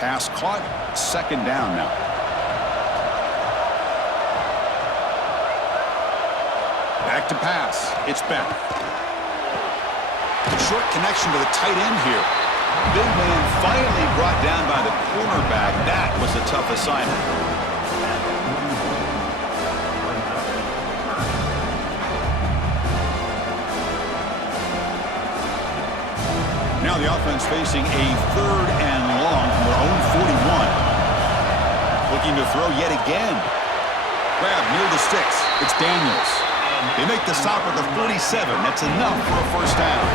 Pass caught, second down now. Back to pass. It's Beck. A short connection to the tight end here. Big man finally brought down by the cornerback. That was a tough assignment. Now the offense facing a third and long from their own 41. Looking to throw yet again. Grab near the sticks. It's Daniels. They make the stop at the 47. That's enough for a first down.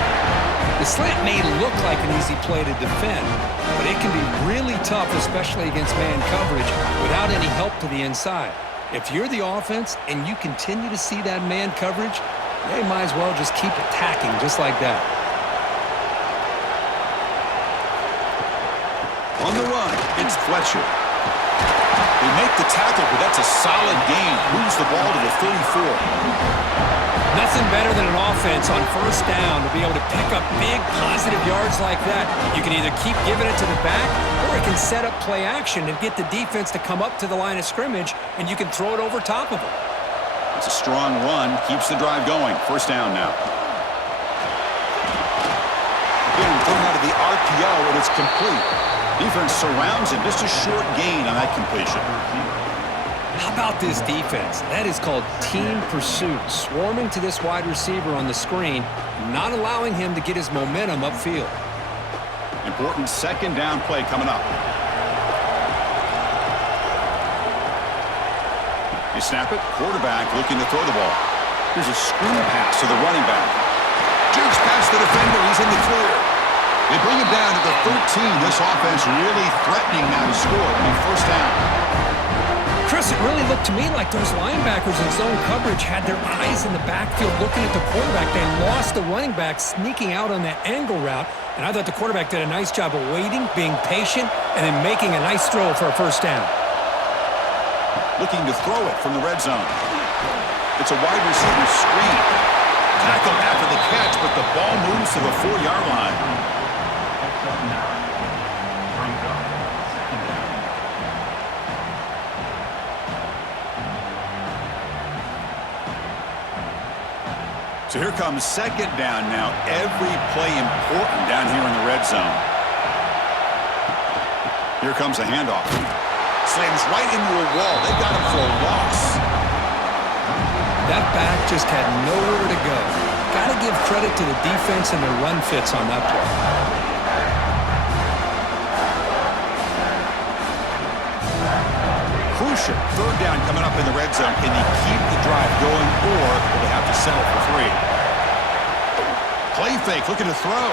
The slant may look like an easy play to defend, but it can be really tough, especially against man coverage, without any help to the inside. If you're the offense and you continue to see that man coverage, they might as well just keep attacking just like that. On the run, it's Fletcher. They make the tackle, but that's a solid gain. Moves the ball to the 34. Nothing better than an offense on first down to be able to pick up big positive yards like that. You can either keep giving it to the back, or it can set up play action and get the defense to come up to the line of scrimmage, and you can throw it over top of them. It's a strong run. Keeps the drive going. First down now. Again, thrown out of the RPO, and it's complete. Defense surrounds him. Just a short gain on that completion. How about this defense? That is called team pursuit. Swarming to this wide receiver on the screen, not allowing him to get his momentum upfield. Important second down play coming up. They snap it. Quarterback looking to throw the ball. Here's a screen pass to the running back. Jukes past the defender. He's in the clear. They bring him down to the 13. This offense really threatening now to score. I mean, first down. Chris, it really looked to me like those linebackers in zone coverage had their eyes in the backfield looking at the quarterback. They lost the running back sneaking out on that angle route, and I thought the quarterback did a nice job of waiting, being patient, and then making a nice throw for a first down. Looking to throw it from the red zone. It's a wide receiver screen. Tackle after the catch, but the ball moves to the 4-yard line. So here comes second down now. Every play important down here in the red zone. Here comes a handoff. Slams right into a wall. They got him for a loss. That back just had nowhere to go. Got to give credit to the defense and their run fits on that play. Crucial. Third down coming up in the red zone. Can they keep the drive going, or will they have to settle for 3. Play fake, looking to throw.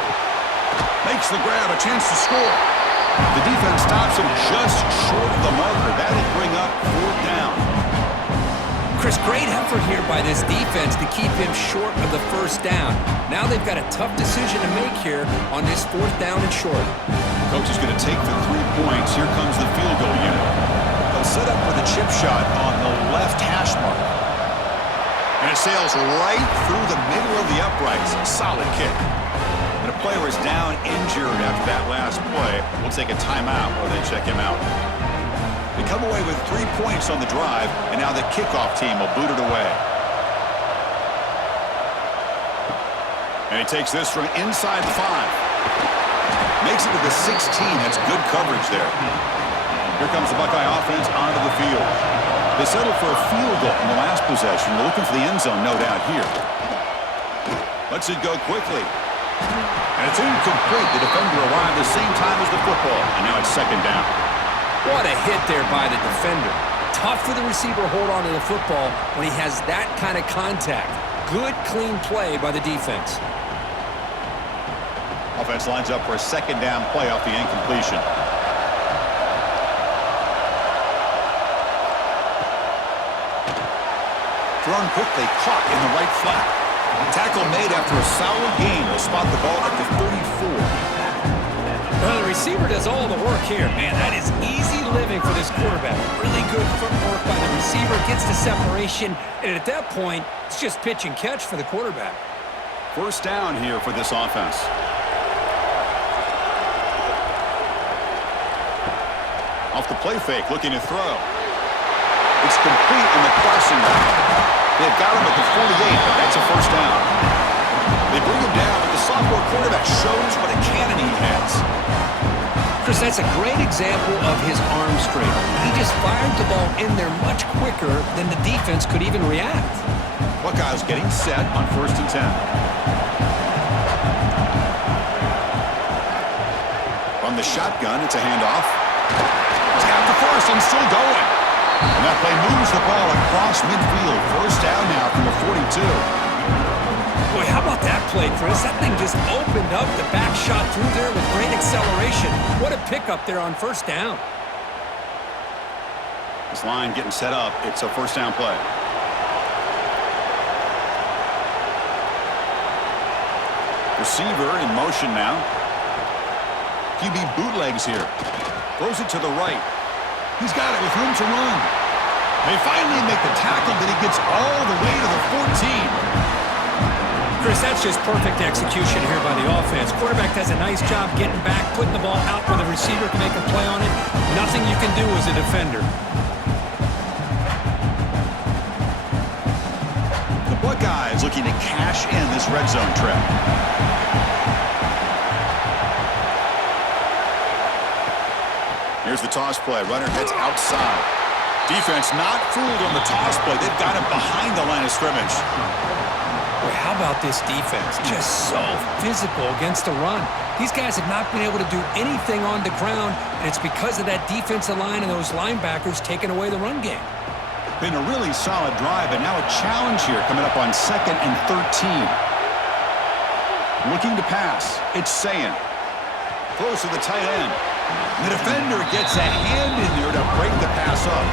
Makes the grab, a chance to score. The defense stops him just short of the marker. That'll bring up 4th down. Chris, great effort here by this defense to keep him short of the 1st down. Now they've got a tough decision to make here on this 4th down and short. Coach is going to take the 3 points. Here comes the field goal unit. They'll set up with a chip shot on the left hash mark. And it sails right through the middle of the uprights. Solid kick. And a player is down injured after that last play. We'll take a timeout while they check him out. They come away with 3 points on the drive, and now the kickoff team will boot it away. And he takes this from inside the 5. Makes it to the 16. That's good coverage there. Here comes the Buckeye offense onto the field. They settled for a field goal in the last possession. They're looking for the end zone, no doubt, here. Lets it go quickly. And it's incomplete. The defender arrived the same time as the football, and now it's 2nd down. What a hit there by the defender. Tough for the receiver to hold on to the football when he has that kind of contact. Good, clean play by the defense. Offense lines up for a 2nd down play off the incompletion. Thrown quickly, caught in the right flat. Tackle made after a solid gain. They'll spot the ball at the 34. Well, the receiver does all the work here. Man, that is easy living for this quarterback. Really good footwork by the receiver. Gets the separation. And at that point, it's just pitch and catch for the quarterback. 1st down here for this offense. Off the play fake, looking to throw. It's complete in the crossing route. They've got him at the 48, but that's a 1st down. They bring him down, but the sophomore quarterback shows what a cannon he has. Chris, that's a great example of his arm strength. He just fired the ball in there much quicker than the defense could even react. Buckeyes getting set on 1st and 10. From the shotgun, it's a handoff. He's got the 1st and still going. And that play moves the ball across midfield. 1st down now from the 42. Boy, how about that play, Chris? That thing just opened up the back shot through there with great acceleration. What a pickup there on 1st down. This line getting set up. It's a 1st down play. Receiver in motion now. QB bootlegs here. Throws it to the right. He's got it with room to run. They finally make the tackle, but he gets all the way to the 14. Chris, that's just perfect execution here by the offense. Quarterback does a nice job getting back, putting the ball out where the receiver can make a play on it. Nothing you can do as a defender. The Buckeyes looking to cash in this red zone trap. Here's the toss play. Runner heads outside. Defense not fooled on the toss play. They've got him behind the line of scrimmage. Boy, how about this defense? Just so physical against the run. These guys have not been able to do anything on the ground, and it's because of that defensive line and those linebackers taking away the run game. Been a really solid drive, but now a challenge here coming up on 2nd and 13. Looking to pass. It's Sayin. Throws to the tight end. The defender gets a hand in there to break the pass up.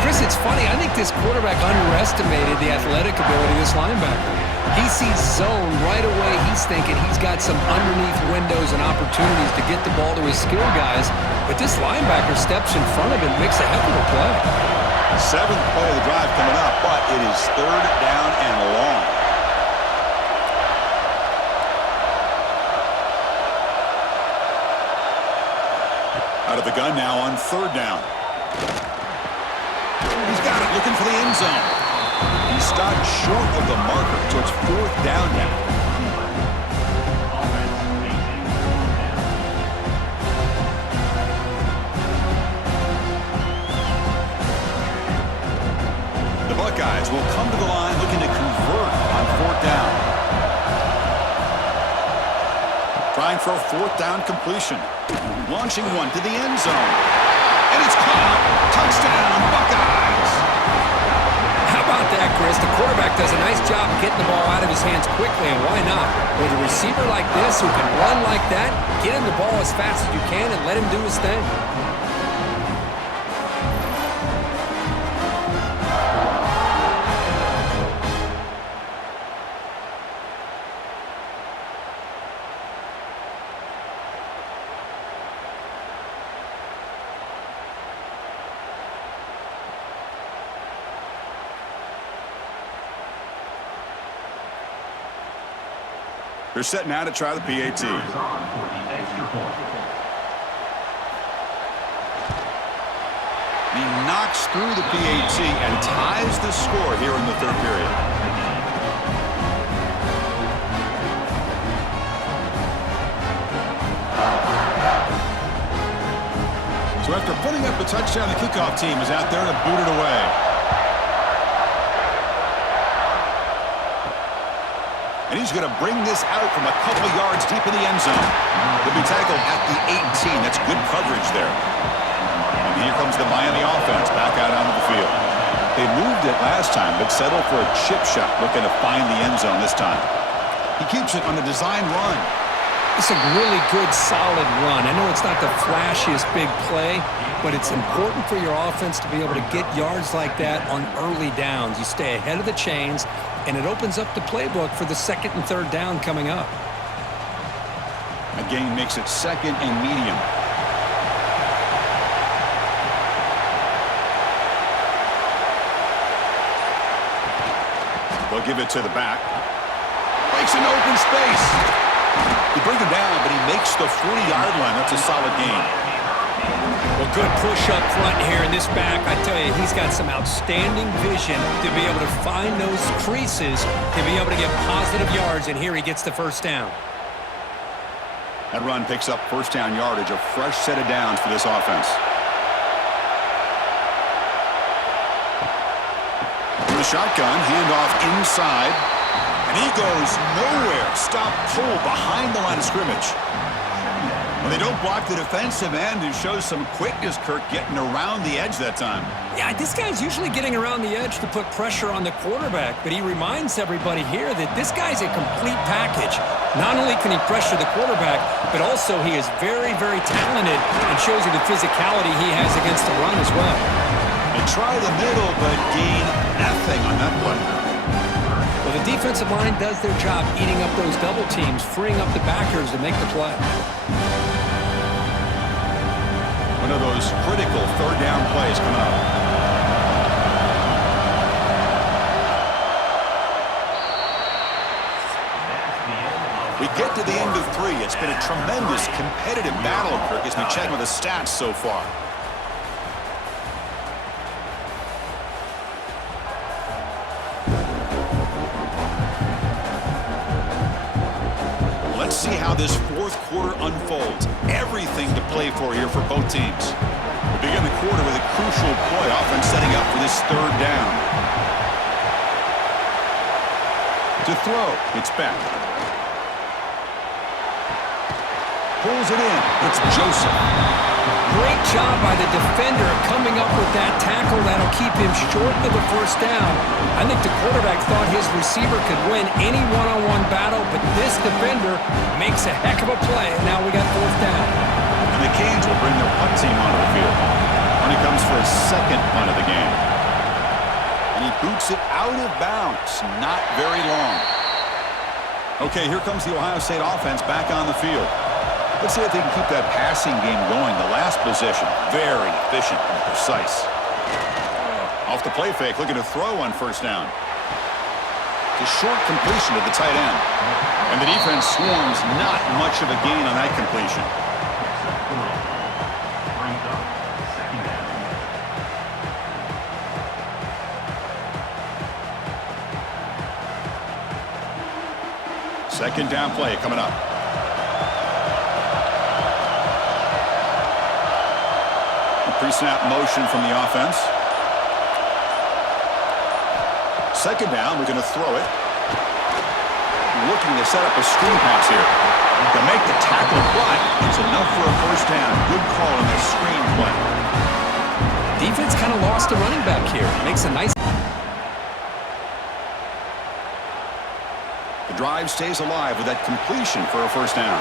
Chris, it's funny. I think this quarterback underestimated the athletic ability of this linebacker. He sees zone right away. He's thinking he's got some underneath windows and opportunities to get the ball to his skill guys. But this linebacker steps in front of him and makes a heck of a play. 7th play of the drive coming up, but it is 3rd down and long. Out of the gun now on 3rd down. He's got it, looking for the end zone. He stopped short of the marker, so it's 4th down now. The Buckeyes will come to the line looking to convert on 4th down. Trying for a 4th down completion. Launching one to the end zone. And it's caught. Touchdown, Buckeyes. How about that Chris, the quarterback does a nice job getting the ball out of his hands quickly, and why not? With a receiver like this who can run like that, get him the ball as fast as you can and let him do his thing. They're set now to try the PAT. He knocks through the PAT and ties the score here in the third period. So after putting up a touchdown, the kickoff team is out there to boot it away. And he's going to bring this out from a couple yards deep in the end zone. He'll be tackled at the 18. That's good coverage there. And here comes the Miami offense back out onto the field. They moved it last time, but settled for a chip shot, looking to find the end zone this time. He keeps it on a design run. It's a really good, solid run. I know it's not the flashiest big play, but it's important for your offense to be able to get yards like that on early downs. You stay ahead of the chains, and it opens up the playbook for the second and third down coming up. Again, makes it second and medium. They'll give it to the back. Breaks an open space. They bring him down, but he makes the 40-yard line. That's a solid gain. Well, good push up front here in this back. I tell you, he's got some outstanding vision to be able to find those creases, to be able to get positive yards, and here he gets the first down. That run picks up first down yardage, a fresh set of downs for this offense. In the shotgun, handoff inside, and he goes nowhere. Stop pull behind the line of scrimmage. Well, they don't block the defensive end, who shows some quickness, Kirk, getting around the edge that time. Yeah, this guy's usually getting around the edge to put pressure on the quarterback, but he reminds everybody here that this guy's a complete package. Not only can he pressure the quarterback, but also he is very, very talented and shows you the physicality he has against the run as well. They try the middle, but gain nothing on that play. Well, the defensive line does their job eating up those double teams, freeing up the backers to make the play. One of those critical third down plays coming up. We get to the end of 3. It's been a tremendous competitive battle, Kirk, as we check with the stats so far. Let's see how this fourth quarter unfolds. Everything to play for here for both teams. We begin the quarter with a crucial play, offense setting up for this third down. To throw, it's back. Pulls it in. It's Joseph. Great job by the defender coming up with that tackle that'll keep him short of the first down. I think the quarterback thought his receiver could win any one-on-one battle, but this defender makes a heck of a play, and now we got fourth down. And the Canes will bring their punt team onto the field. And he comes for a second punt of the game. And he boots it out of bounds. Not very long. Okay, here comes the Ohio State offense back on the field. Let's see if they can keep that passing game going. The last possession, very efficient and precise. Off the play fake, looking to throw on first down. It's a short completion to the tight end. And the defense swarms, not much of a gain on that completion. Second down play coming up. Pre-snap motion from the offense. Second down, we're going to throw it. Looking to set up a screen pass here. To make the tackle, but it's enough for a first down. Good call in this screen play. Defense kind of lost a running back here. Makes a nice... The drive stays alive with that completion for a first down.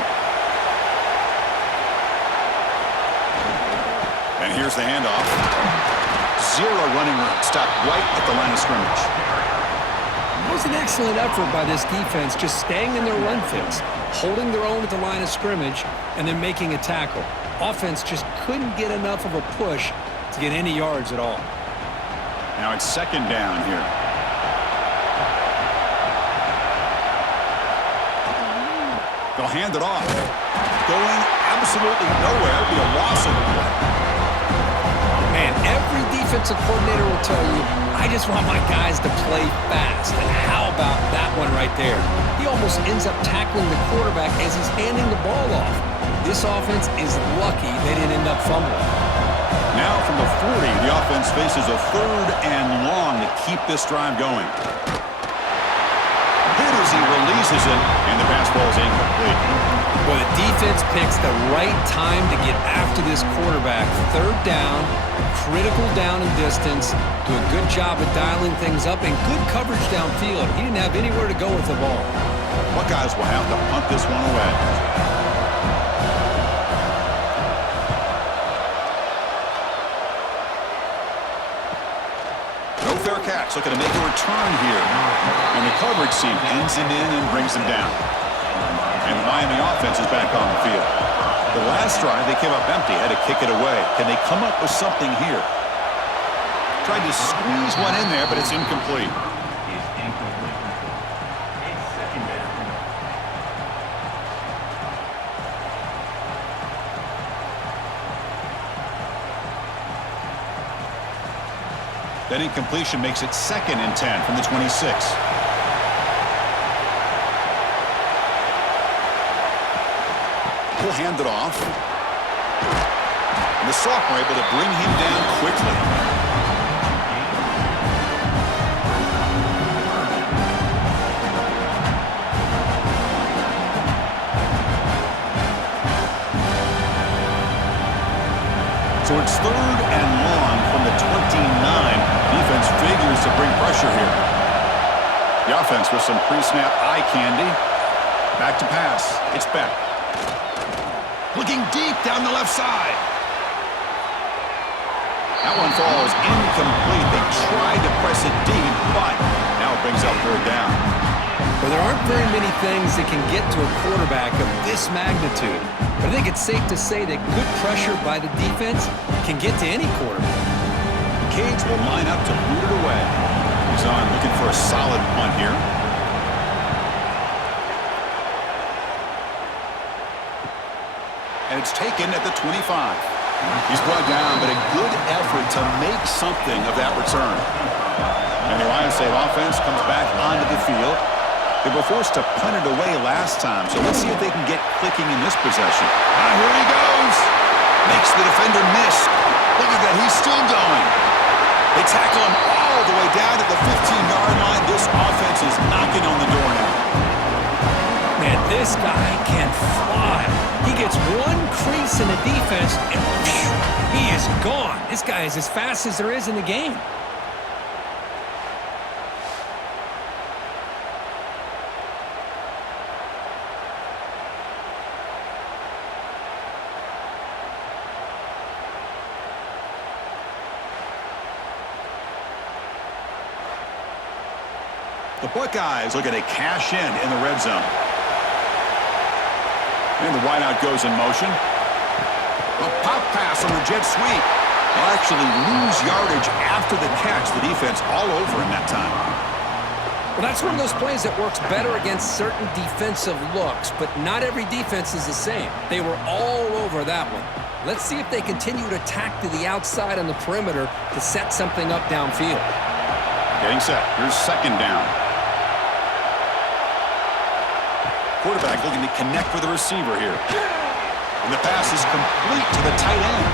And here's the handoff. Zero running room. Stopped right at the line of scrimmage. It was an excellent effort by this defense, just staying in their run fits, holding their own at the line of scrimmage, and then making a tackle. Offense just couldn't get enough of a push to get any yards at all. Now it's second down here. They'll hand it off. Going absolutely nowhere. It'll be a loss of the play. Man, every defensive coordinator will tell you, I just want my guys to play fast. And how about that one right there? He almost ends up tackling the quarterback as he's handing the ball off. This offense is lucky they didn't end up fumbling. Now from the 40, the offense faces a third and long to keep this drive going. Hit as he releases it, and the pass ball is incomplete. Well, the defense picks the right time to get after this quarterback. Third down, critical down and distance. Do a good job of dialing things up, and good coverage downfield. He didn't have anywhere to go with the ball. Buckeyes will have to punt this one away. No fair catch. Looking to make a return here. And the coverage seam ends him in and brings him down. And the Miami offense is back on the field. The last drive, they came up empty, had to kick it away. Can they come up with something here? Tried to squeeze one in there, but it's incomplete. That incompletion makes it 2nd and 10 from the 26. He'll hand it off. And the sophomore able to bring him down quickly. So it's 3rd and long from the 29. Defense figures to bring pressure here. The offense with some pre-snap eye candy. Back to pass. It's Beck. Looking deep down the left side. That one falls incomplete. They tried to press it deep, but now it brings up 3rd down. Well, there aren't very many things that can get to a quarterback of this magnitude. But I think it's safe to say that good pressure by the defense can get to any quarterback. Cage will line up to boot it away. He's on looking for a solid punt here. And it's taken at the 25. He's brought down, but a good effort to make something of that return. And the Ohio State offense comes back onto the field. They were forced to punt it away last time, so let's see if they can get clicking in this possession. Ah, here he goes. Makes the defender miss. Look at that, he's still going. They tackle him all the way down to the 15-yard line. This offense is knocking on the door now. Man, this guy can fly. He gets one crease in the defense, and phew, he is gone. This guy is as fast as there is in the game. The Buckeyes looking to cash in the red zone. And the wideout goes in motion. A pop pass on the jet sweep. They'll actually lose yardage after the catch. The defense all over him that time. Well, that's one of those plays that works better against certain defensive looks, but not every defense is the same. They were all over that one. Let's see if they continue to attack to the outside on the perimeter to set something up downfield. Getting set. Here's 2nd down. Quarterback looking to connect with the receiver here. And the pass is complete to the tight end.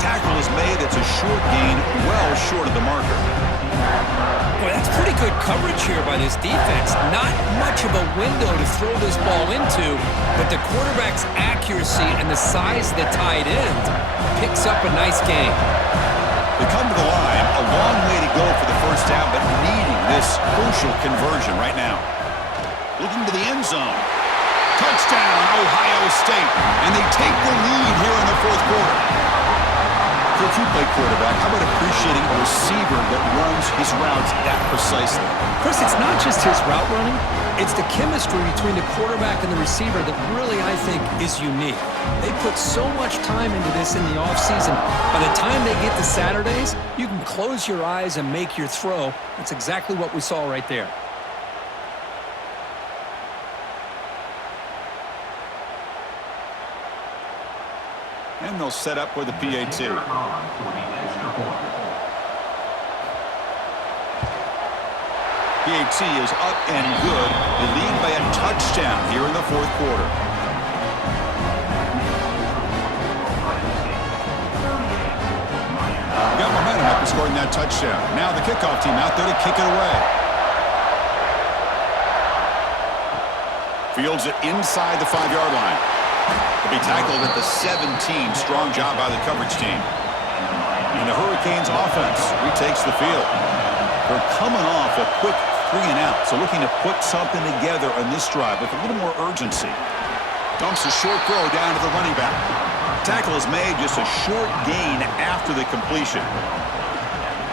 Tackle is made. It's a short gain, well short of the marker. Boy, that's pretty good coverage here by this defense. Not much of a window to throw this ball into, but the quarterback's accuracy and the size of the tight end picks up a nice gain. They come to the line, a long way to go for the first down, but needing this crucial conversion right now. looking to the end zone. Touchdown, Ohio State. And they take the lead here in the fourth quarter. If you play quarterback, how about appreciating a receiver that runs his routes that precisely? Chris, it's not just his route running. It's the chemistry between the quarterback and the receiver that really, I think, is unique. They put so much time into this in the offseason. By the time they get to Saturdays, you can close your eyes and make your throw. That's exactly what we saw right there. And they'll set up for the PAT. PAT is up and good. They lead by a touchdown here in the fourth quarter. Got momentum after scoring that touchdown. Now the kickoff team out there to kick it away. Fields it inside the 5-yard line. He'll be tackled at the 17. Strong job by the coverage team. And the Hurricanes offense retakes the field. They're coming off a quick 3-and-out, so looking to put something together on this drive with a little more urgency. Dumps a short throw down to the running back. Tackle is made, just a short gain after the completion.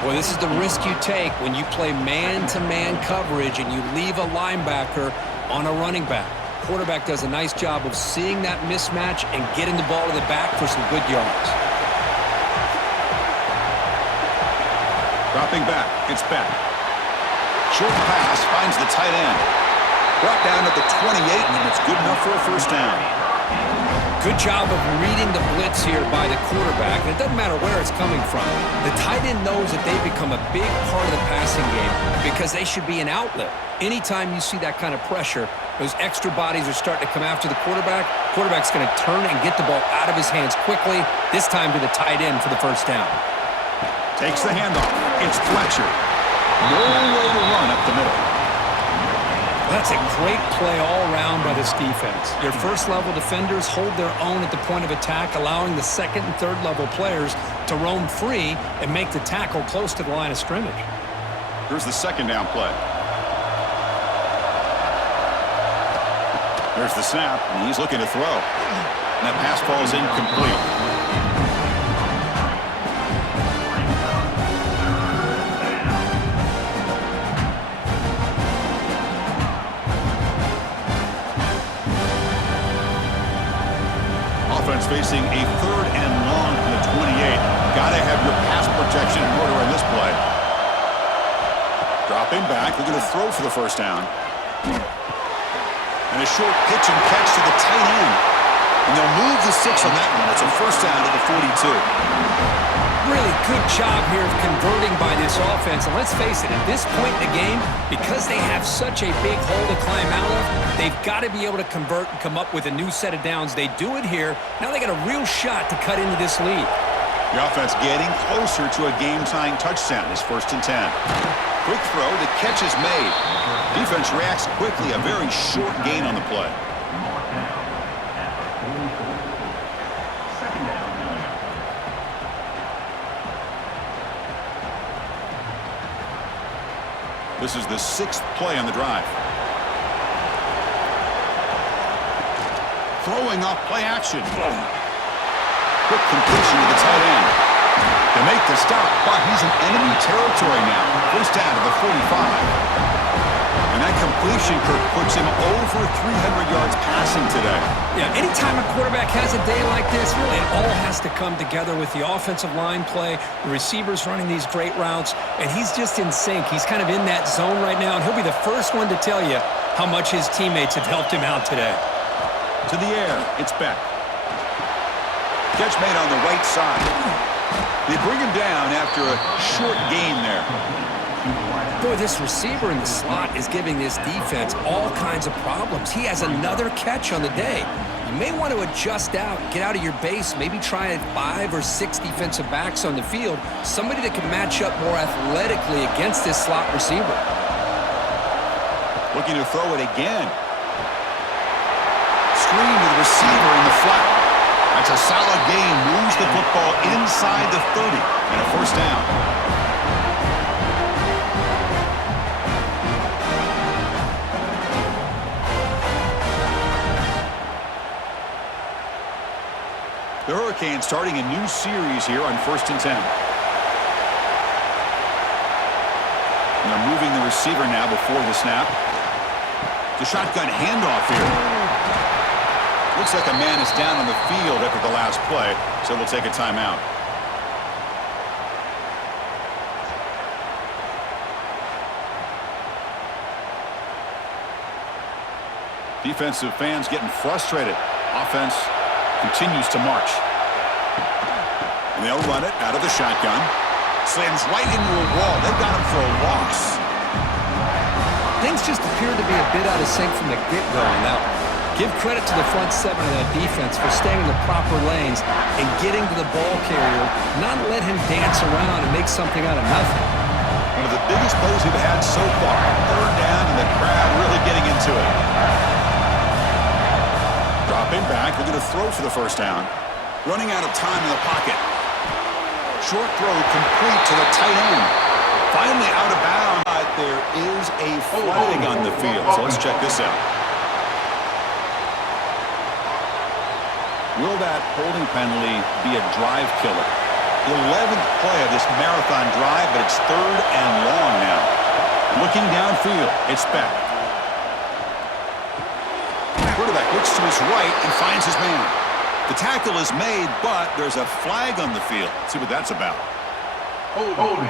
Well, this is the risk you take when you play man-to-man coverage and you leave a linebacker on a running back. Quarterback does a nice job of seeing that mismatch and getting the ball to the back for some good yards. Dropping back, it's back. Short pass finds the tight end. Brought down at the 28, and it's good enough for a first down. Good job of reading the blitz here by the quarterback, and it doesn't matter where it's coming from. The tight end knows that they've become a big part of the passing game because they should be an outlet. Anytime you see that kind of pressure, those extra bodies are starting to come after the quarterback. Quarterback's going to turn and get the ball out of his hands quickly, this time to the tight end for the first down. Takes the handoff. It's Fletcher. No way to run up the middle. That's a great play all around by this defense. Your first-level defenders hold their own at the point of attack, allowing the second and third-level players to roam free and make the tackle close to the line of scrimmage. Here's the second down play. There's the snap, and he's looking to throw. And that pass falls incomplete. Offense facing a third and long from the 28. Got to have your pass protection in order in this play. Dropping back, looking to throw for the first down. And a short pitch and catch to the tight end. And they'll move the 6 on that one. It's a first down to the 42. Really good job here of converting by this offense. And let's face it, at this point in the game, because they have such a big hole to climb out of, they've got to be able to convert and come up with a new set of downs. They do it here. Now they got a real shot to cut into this lead. The offense getting closer to a game-tying touchdown. It's 1st and 10. Quick throw, the catch is made. Defense reacts quickly, a very short gain on the play. This is the 6th play on the drive. Throwing off play action. Quick completion to the tight end. To make the stop, but he's in enemy territory now. First down to the 45. And that completion, Kirk, puts him over 300 yards passing today. Yeah, anytime a quarterback has a day like this, really it all has to come together with the offensive line play, the receivers running these great routes, and he's just in sync. He's kind of in that zone right now, and he'll be the first one to tell you how much his teammates have helped him out today. To the air, it's back. Catch made on the right side. They bring him down after a short gain there. Boy, this receiver in the slot is giving this defense all kinds of problems. He has another catch on the day. You may want to adjust out, get out of your base, maybe try 5 or 6 defensive backs on the field, somebody that can match up more athletically against this slot receiver. Looking to throw it again. Screen to the receiver in the flat. That's a solid gain. Moves the football inside the 30 and a first down. The Hurricanes starting a new series here on 1st and 10. And they're moving the receiver now before the snap. The shotgun handoff here. Looks like a man is down on the field after the last play, so they'll take a timeout. Defensive fans getting frustrated. Offense continues to march. And they'll run it out of the shotgun. Slams right into a wall. They've got him for a loss. Things just appeared to be a bit out of sync from the get-go on that one. Give credit to the front seven of that defense for staying in the proper lanes and getting to the ball carrier, not let him dance around and make something out of nothing. One of the biggest plays we've had so far. Third down and the crowd really getting into it. Dropping back, they're going to throw for the first down. Running out of time in the pocket. Short throw complete to the tight end. Finally out of bounds. But there is a flag on the field, so let's check this out. Will that holding penalty be a drive killer? The 11th play of this marathon drive, but it's 3rd and long now. Looking downfield, it's Beck. Quarterback looks to his right and finds his man. The tackle is made, but there's a flag on the field. Let's see what that's about. Holding.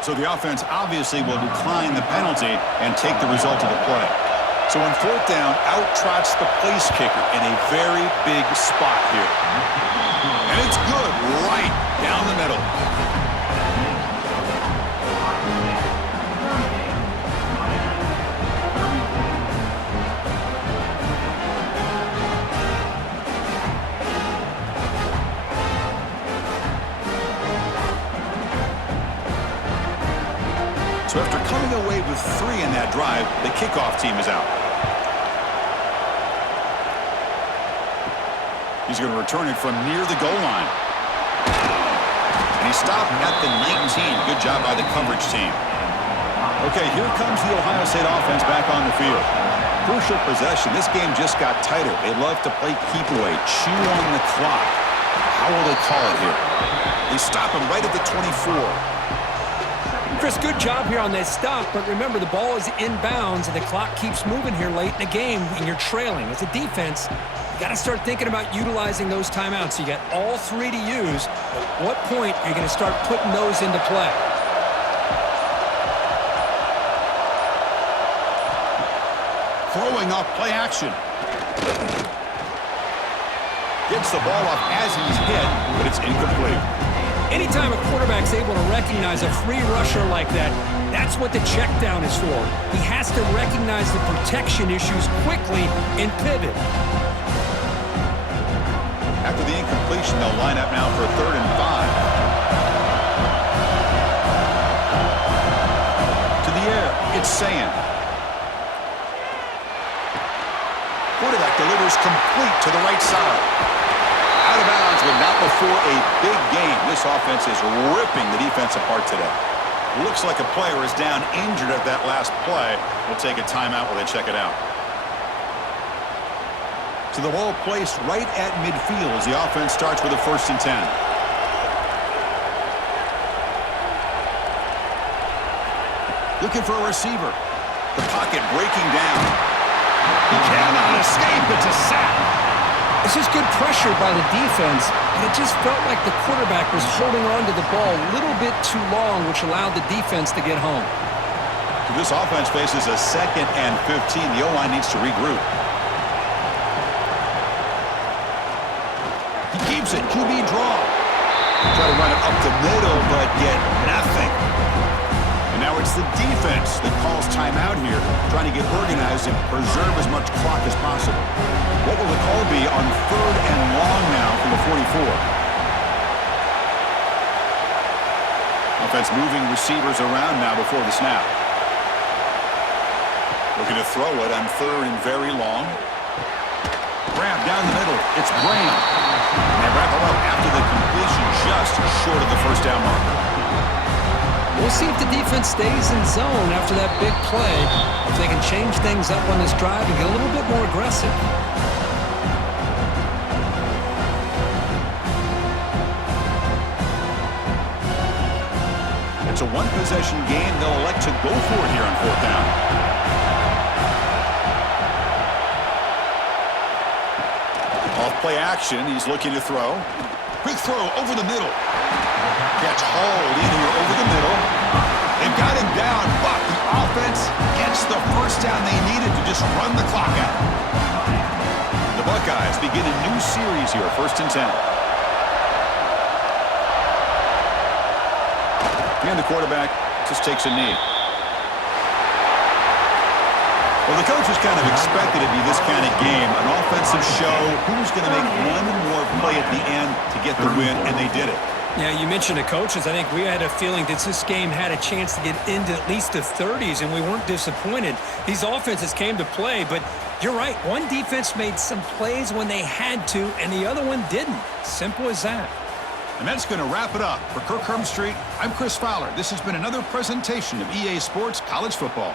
So the offense obviously will decline the penalty and take the result of the play. So on 4th down, out trots the place kicker in a very big spot here. And it's good right down the middle. So after coming away with 3 in that drive, the kickoff team is out. He's going to return it from near the goal line. And he stopped at the 19. Good job by the coverage team. Okay, here comes the Ohio State offense back on the field. Crucial possession. This game just got tighter. They love to play keep away, chew on the clock. How will they call it here? They stop him right at the 24. Chris, good job here on that stop, but remember the ball is inbounds and the clock keeps moving here late in the game when you're trailing. As a defense, you got to start thinking about utilizing those timeouts. You got all 3 to use. At what point are you going to start putting those into play? Throwing off play action. Gets the ball off as he's hit, but it's incomplete. Anytime a quarterback's able to recognize a free rusher like that, that's what the check down is for. He has to recognize the protection issues quickly and pivot. After the incompletion, they'll line up now for 3rd and 5. To the air, it's Sand. Quarterback delivers complete to the right side. Out of bounds, but not before a big game. This offense is ripping the defense apart today. Looks like a player is down injured at that last play. We'll take a timeout while they check it out. So the ball placed right at midfield as the offense starts with a 1st and 10. Looking for a receiver. The pocket breaking down. He cannot escape. It's a sack. This is good pressure by the defense, but it just felt like the quarterback was holding on to the ball a little bit too long, which allowed the defense to get home. So this offense faces a 2nd and 15. The O-line needs to regroup. He keeps it. QB draw. Try to run it up the middle, but get nothing. And now it's the defense that calls timeout here, trying to get organized and preserve as much clock as possible. What will the call be on 3rd and long now from the 44? Offense moving receivers around now before the snap. Looking to throw it on 3rd and very long. Grab down the middle. It's Graham. And they wrap him up after the completion just short of the first down marker. We'll see if the defense stays in zone after that big play, if they can change things up on this drive and get a little bit more aggressive. It's a one-possession game. They'll elect to go for it here on 4th down. Off play action. He's looking to throw. Quick throw over the middle. Gets hauled in here over the middle. They've got him down, but the offense gets the first down they needed to just run the clock out. The Buckeyes begin a new series here, 1st and 10. And the quarterback just takes a knee. Well, the coaches kind of expected it to be this kind of game, an offensive show. Who's going to make one more play at the end to get the win, and they did it. Yeah, you mentioned the coaches. I think we had a feeling that this game had a chance to get into at least the 30s, and we weren't disappointed. These offenses came to play, but you're right. One defense made some plays when they had to, and the other one didn't. Simple as that. And that's going to wrap it up. For Kirk Street, I'm Chris Fowler. This has been another presentation of EA Sports College Football.